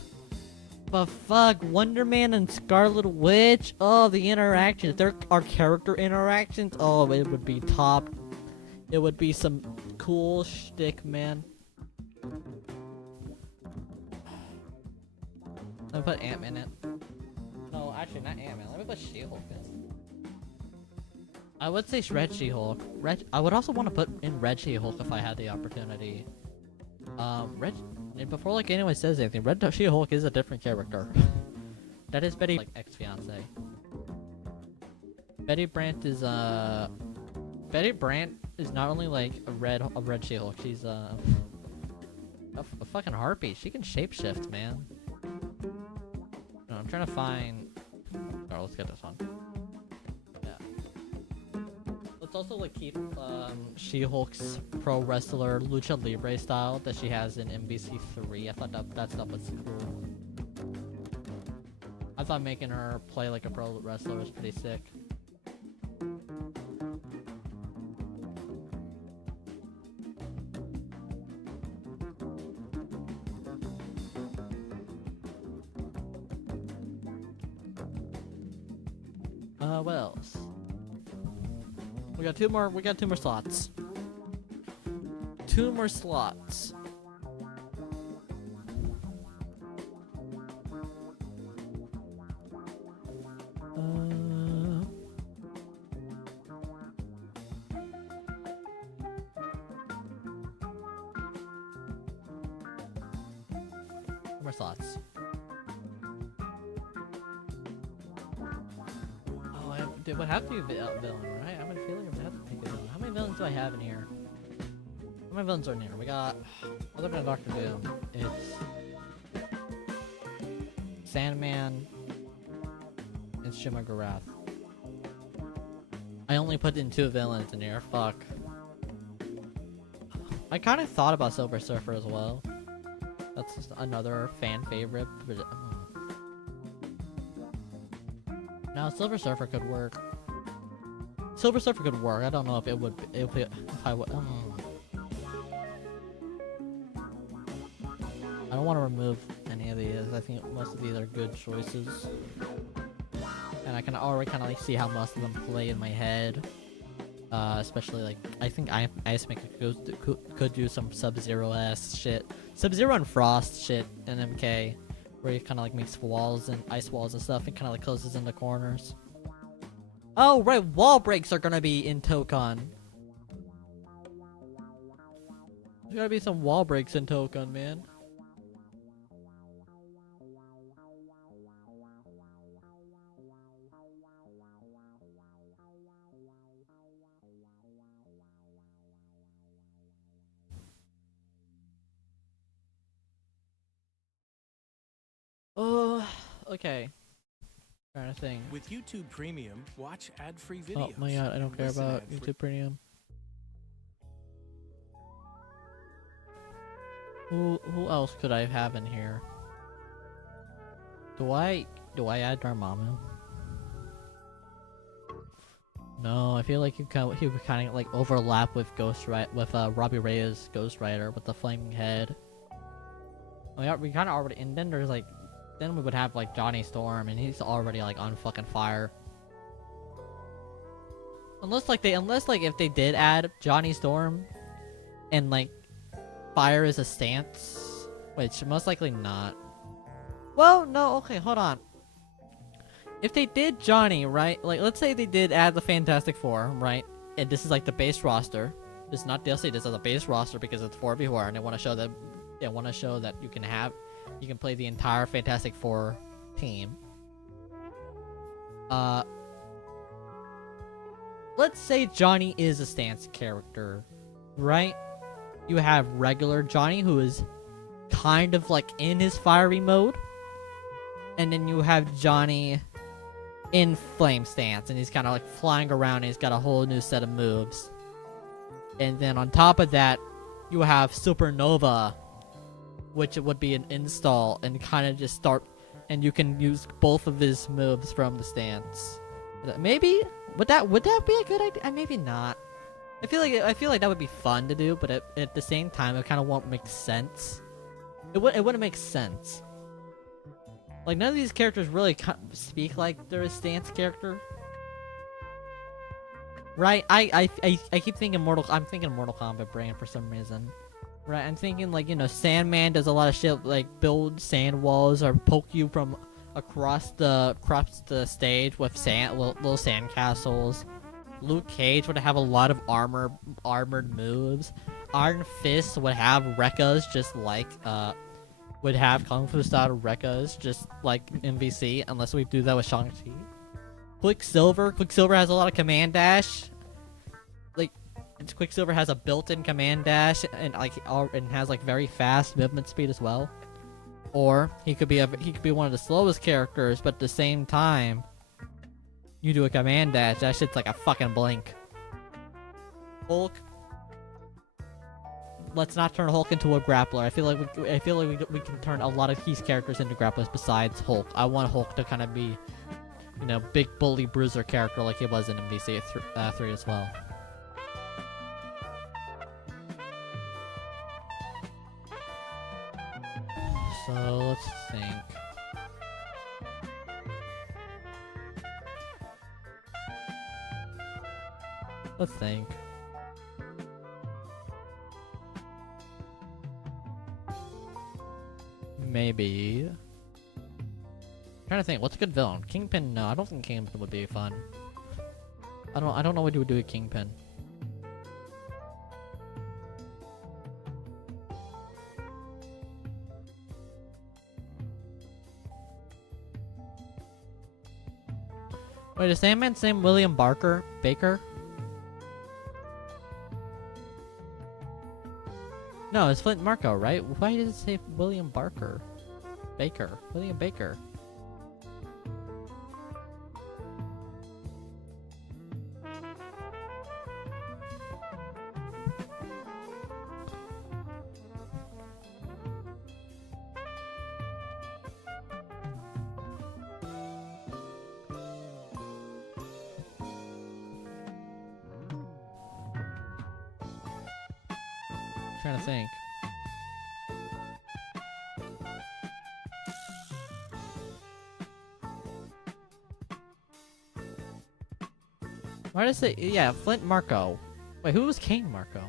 But fuck, Wonder Man and Scarlet Witch. Oh, the interactions. There are character interactions. Oh, it would be top. It would be some cool shtick, man. Let me put Ant-Man in. No, actually not Ant-Man. Let me put She-Hulk in. I would say Red She-Hulk. I would also want to put in Red She-Hulk if I had the opportunity. And before like anyone says anything, Red She-Hulk is a different character. That is Betty like ex-fiance. Betty Brant is not only like a red She-Hulk, she's a fucking heartbeat. She can shapeshift, man. No, I'm trying to find. Alright, let's get this one. Let's also like keep She-Hulk's pro wrestler Lucha Libre style that she has in MBC3. I thought that stuff was cool. I thought making her play like a pro wrestler was pretty sick. What else? We got two more. We got 2 more slots. 2 more slots. More slots. Oh, it would have to be a villain, right? I have a feeling it would have to pick a villain. How many villains do I have in here? How many villains are in here? We got, other than Dr. Doom, it's Sandman and Shimmer Garath. I only put in 2 villains in here. Fuck. I kind of thought about Silver Surfer as well. That's just another fan favorite. But, now Silver Surfer could work. Silver Surfer could work. I don't know if it would. If I would. I don't want to remove any of these. I think most of these are good choices, and I can already kind of like see how most of them play in my head. Especially like I think Ice Maker could do some Sub-Zero ass shit, Sub-Zero and Frost shit in MK, where he kind of like makes walls and ice walls and stuff, and kind of like closes in the corners. Oh right, wall breaks are gonna be in Tokon. There's gotta be some wall breaks in Tokon, man. Oh, okay. Trying to think. With YouTube Premium, watch ad-free videos. Oh my god, I don't care Listen about ad-free. YouTube Premium. Who else could I have in here? Do I add Dormammu? No, I feel like he would kind of like overlap with Robbie Reyes Ghost Rider with the flaming head. We kind of already, and then there's like, then we would have like Johnny Storm, and he's already like on fucking fire. Unless if they did add Johnny Storm, and like fire is a stance, which most likely not. Well, no, okay, hold on. If they did Johnny, right? Like, let's say they did add the Fantastic Four, right? And this is like the base roster. This is not DLC. This is a base roster because it's 4v4, and they want to show that. They want to show that you can play the entire Fantastic Four team. Let's say Johnny is a stance character, right? You have regular Johnny, who is kind of like in his fiery mode, and then you have Johnny in flame stance, and he's kind of like flying around, and he's got a whole new set of moves. And then on top of that, you have Supernova, which would be an install and kind of just start, and you can use both of his moves from the stance. Maybe would that be a good idea? Maybe not. I feel like that would be fun to do, but at the same time, it kind of won't make sense. It wouldn't make sense. Like, none of these characters really speak like they're a stance character, right? I keep thinking I'm thinking Mortal Kombat brain for some reason. Right, I'm thinking like, Sandman does a lot of shit like build sand walls or poke you from across the stage with little sand castles. Luke Cage would have a lot of armored moves. Iron Fist would have Rekkas just like would have Kung Fu style Rekkas just like MVC, unless we do that with Shang-Chi. Quicksilver has a lot of command dash. Like, Quicksilver has a built-in command dash and has like very fast movement speed as well. Or he could be one of the slowest characters, but at the same time, you do a command dash, that shit's like a fucking blink. Hulk. Let's not turn Hulk into a grappler. I feel like we can turn a lot of these characters into grapplers besides Hulk. I want Hulk to kind of be, big bully bruiser character like he was in MVC 3 as well. So let's think. Let's think. Maybe. Trying to think, what's a good villain? Kingpin? No, I don't think Kingpin would be fun. I don't know what you would do with Kingpin. Wait, is Sandman's name William Baker? No, it's Flint Marko, right? Why does it say William Baker? William Baker. Trying to think. Why does it? Yeah, Flint Marko. Wait, who was King Marko?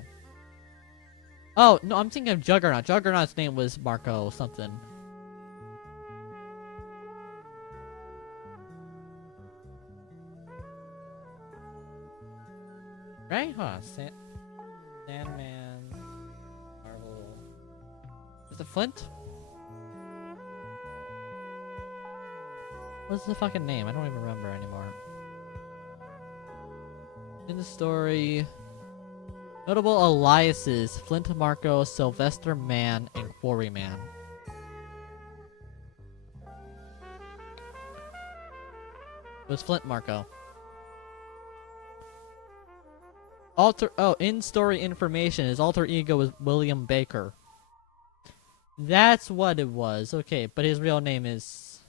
Oh no, I'm thinking of Juggernaut. Juggernaut's name was Marko something. Right? Huh? Sandman. Marvel. Is it Flint? What's the fucking name? I don't even remember anymore. In the story, notable aliases: Flint Marko, Sylvester Man, and Quarryman. It was Flint Marko. In-story information. His alter ego was William Baker. That's what it was. Okay, but his real name is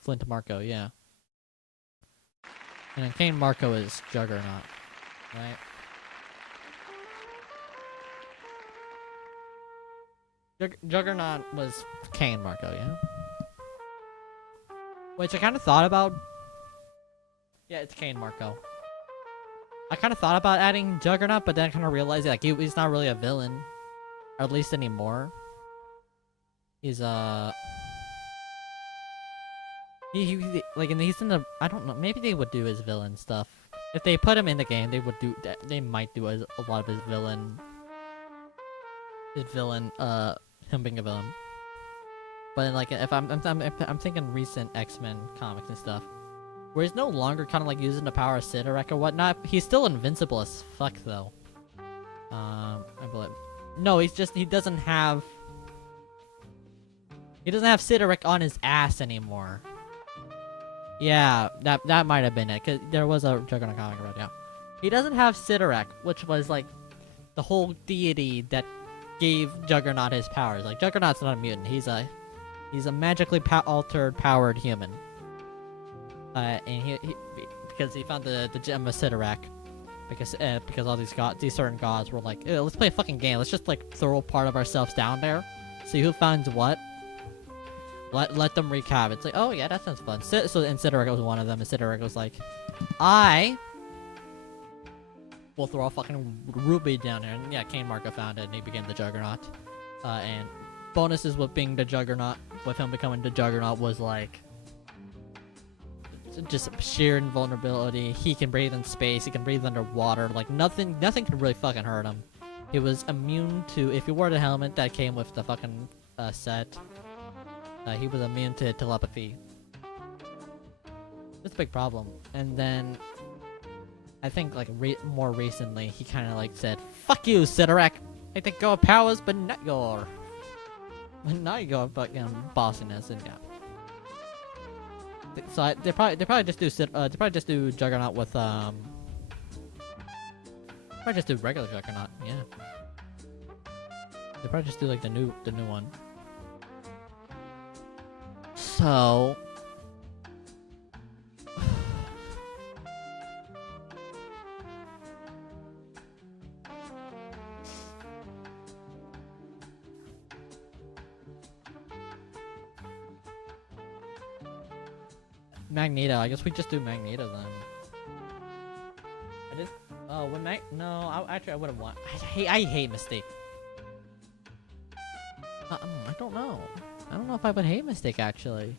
Flint Marko, yeah. And then Kane Marko is Juggernaut, right? Juggernaut was Kane Marko, yeah? Which I kind of thought about. Yeah, it's Kane Marko. I kind of thought about adding Juggernaut, but then I kind of realized like he's not really a villain, or at least anymore. He's he's in the, I don't know, maybe they would do his villain stuff. If they put him in the game, they might do a lot of his villain, him being a villain. But like if I'm thinking recent X-Men comics and stuff, where he's no longer kind of like using the power of Sidorak or whatnot. He's still invincible as fuck though. I believe. No, he doesn't have Sidorak on his ass anymore. Yeah, that might have been it, cause there was a Juggernaut comic about it, yeah. He doesn't have Sidorak, which was like the whole deity that gave Juggernaut his powers. Like Juggernaut's not a mutant. He's a magically altered, powered human. And he because he found the gem of Sidorak, because all these certain gods were like, let's play a fucking game. Let's just like throw a part of ourselves down there, see who finds what. Let them wreak havoc. It's like, oh yeah, that sounds fun. And Sidorak was one of them. And Sidorak was like, I will throw a fucking ruby down there. And yeah, Kane Marko found it, and he became the Juggernaut. And bonuses with being the Juggernaut, with him becoming the Juggernaut, was like just sheer invulnerability. He can breathe in space. He can breathe underwater. Like nothing can really fucking hurt him. He was immune to, if he wore the helmet that came with the fucking set. He was immune to telepathy. It's a big problem. And then I think like more recently, he kind of like said, "Fuck you, Sidorak. I take your powers, but not your fucking bossiness." And yeah. So they probably just do Juggernaut with probably just do regular Juggernaut. Yeah. They probably just do like the new one. So Magneto. I guess we just do Magneto then. It is. Oh, when no, actually I wouldn't want. I hate Mystique. I don't know. I don't know if I would hate Mystique actually.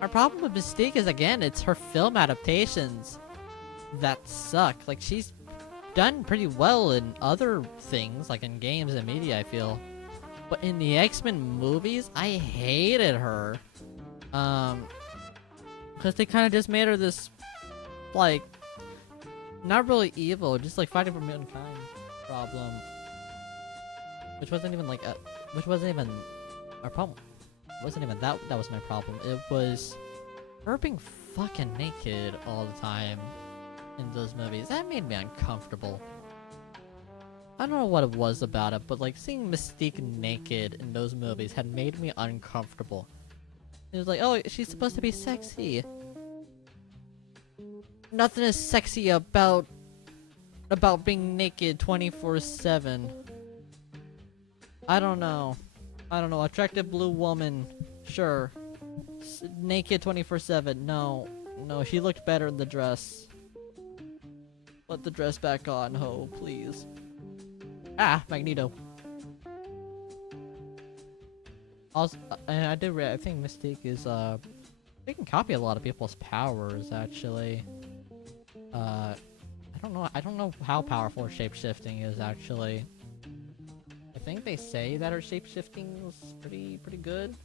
My problem with Mystique is again, it's her film adaptations that suck. Like she's done pretty well in other things, like in games and media, I feel. But in the X-Men movies, I hated her. Because they kind of just made her this, like, not really evil, just like fighting for mankind problem. Which wasn't even like which wasn't even our problem. It wasn't even that was my problem. It was her being fucking naked all the time in those movies. That made me uncomfortable. I don't know what it was about it, but like seeing Mystique naked in those movies had made me uncomfortable. It was like, oh, she's supposed to be sexy. Nothing is sexy about being naked 24/7. I don't know. Attractive blue woman, sure. Naked 24/7. No, she looked better in the dress. Put the dress back on, ho, please. Ah, Magneto. Also, and I think Mystique is, they can copy a lot of people's powers, actually. I don't know how powerful her shapeshifting is, actually. I think they say that her shapeshifting is pretty good.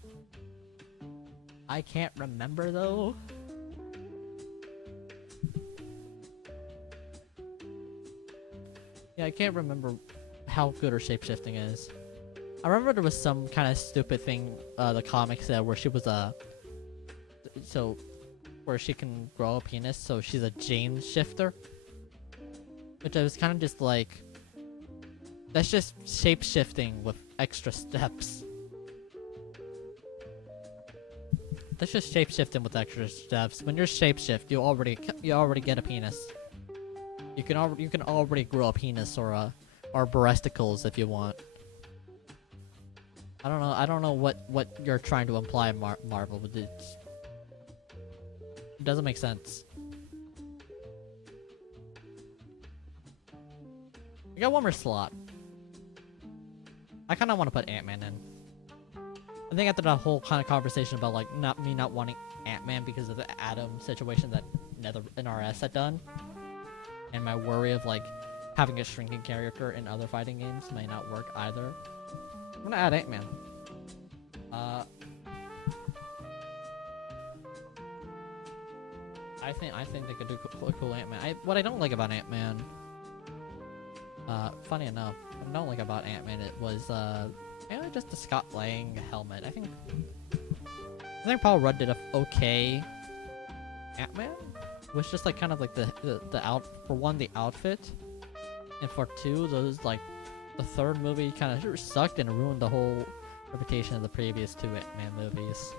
I can't remember, though. Yeah, I can't remember how good her shapeshifting is. I remember there was some kind of stupid thing the comic said where she was where she can grow a penis, so she's a Jane shifter. Which I was kind of just like, that's just shapeshifting with extra steps. That's just shapeshifting with extra steps. When you're shapeshift, you already get a penis. You can already grow a penis or breasticles if you want. I don't know what you're trying to imply, Marvel, but it doesn't make sense. We got one more slot. I kind of want to put Ant-Man in. I think after that whole kind of conversation about like not wanting Ant-Man because of the Atom situation that NRS had done, and my worry of like having a shrinking character in other fighting games may not work either. I'm gonna add Ant-Man. I think they could do cool Ant-Man. What I don't like about Ant-Man, funny enough, what I don't like about Ant-Man, it was mainly just the Scott Lang helmet. I think Paul Rudd did a okay Ant-Man. It was just like kind of like the for one, the outfit, and for two, those like the third movie kind of sucked and ruined the whole reputation of the previous two Ant-Man movies.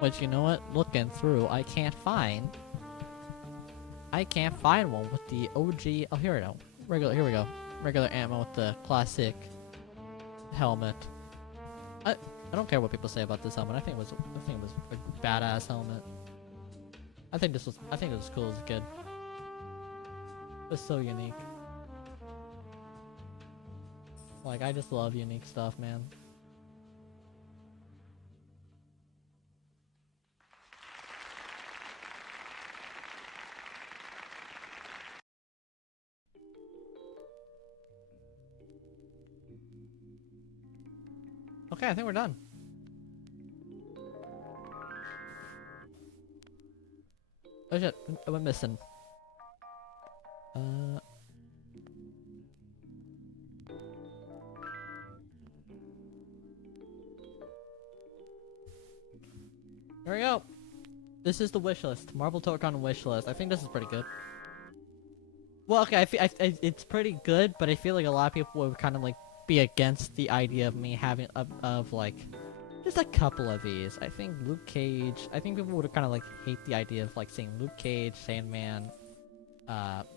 Which, you know what? Looking through, I can't find one with the OG. Oh, here we go. Here we go. Regular ammo with the classic helmet. I don't care what people say about this helmet. I think it was a badass helmet. I think it was cool as a kid. It was so unique. Like, I just love unique stuff, man. Okay, I think we're done. Oh shit, what am I missing? Here we go. This is the wish list. Marvel Tokon wish list. I think this is pretty good. Well, okay, it's pretty good, but I feel like a lot of people would kind of like be against the idea of me having of like just a couple of these. I think Luke Cage. I think people would kind of like hate the idea of like seeing Luke Cage, Sandman,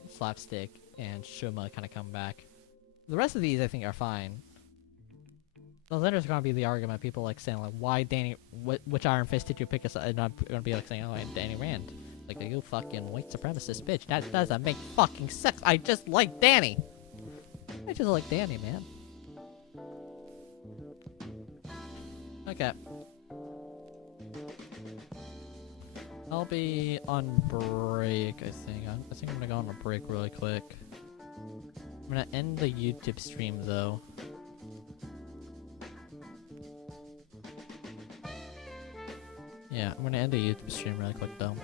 Slapstick, and Shuma kind of come back. The rest of these I think are fine. Well, then there's gonna be the argument people like saying like, why Danny? Which Iron Fist did you pick? And I'm gonna be like saying, oh, Danny Rand. Like, you fucking white supremacist bitch. That doesn't make fucking sense. I just like Danny. I just like Danny, man. Okay. I'll be on break, I think. I think I'm gonna go on a break really quick. I'm gonna end the YouTube stream, though. Yeah, I'm gonna end the YouTube stream really quick, though.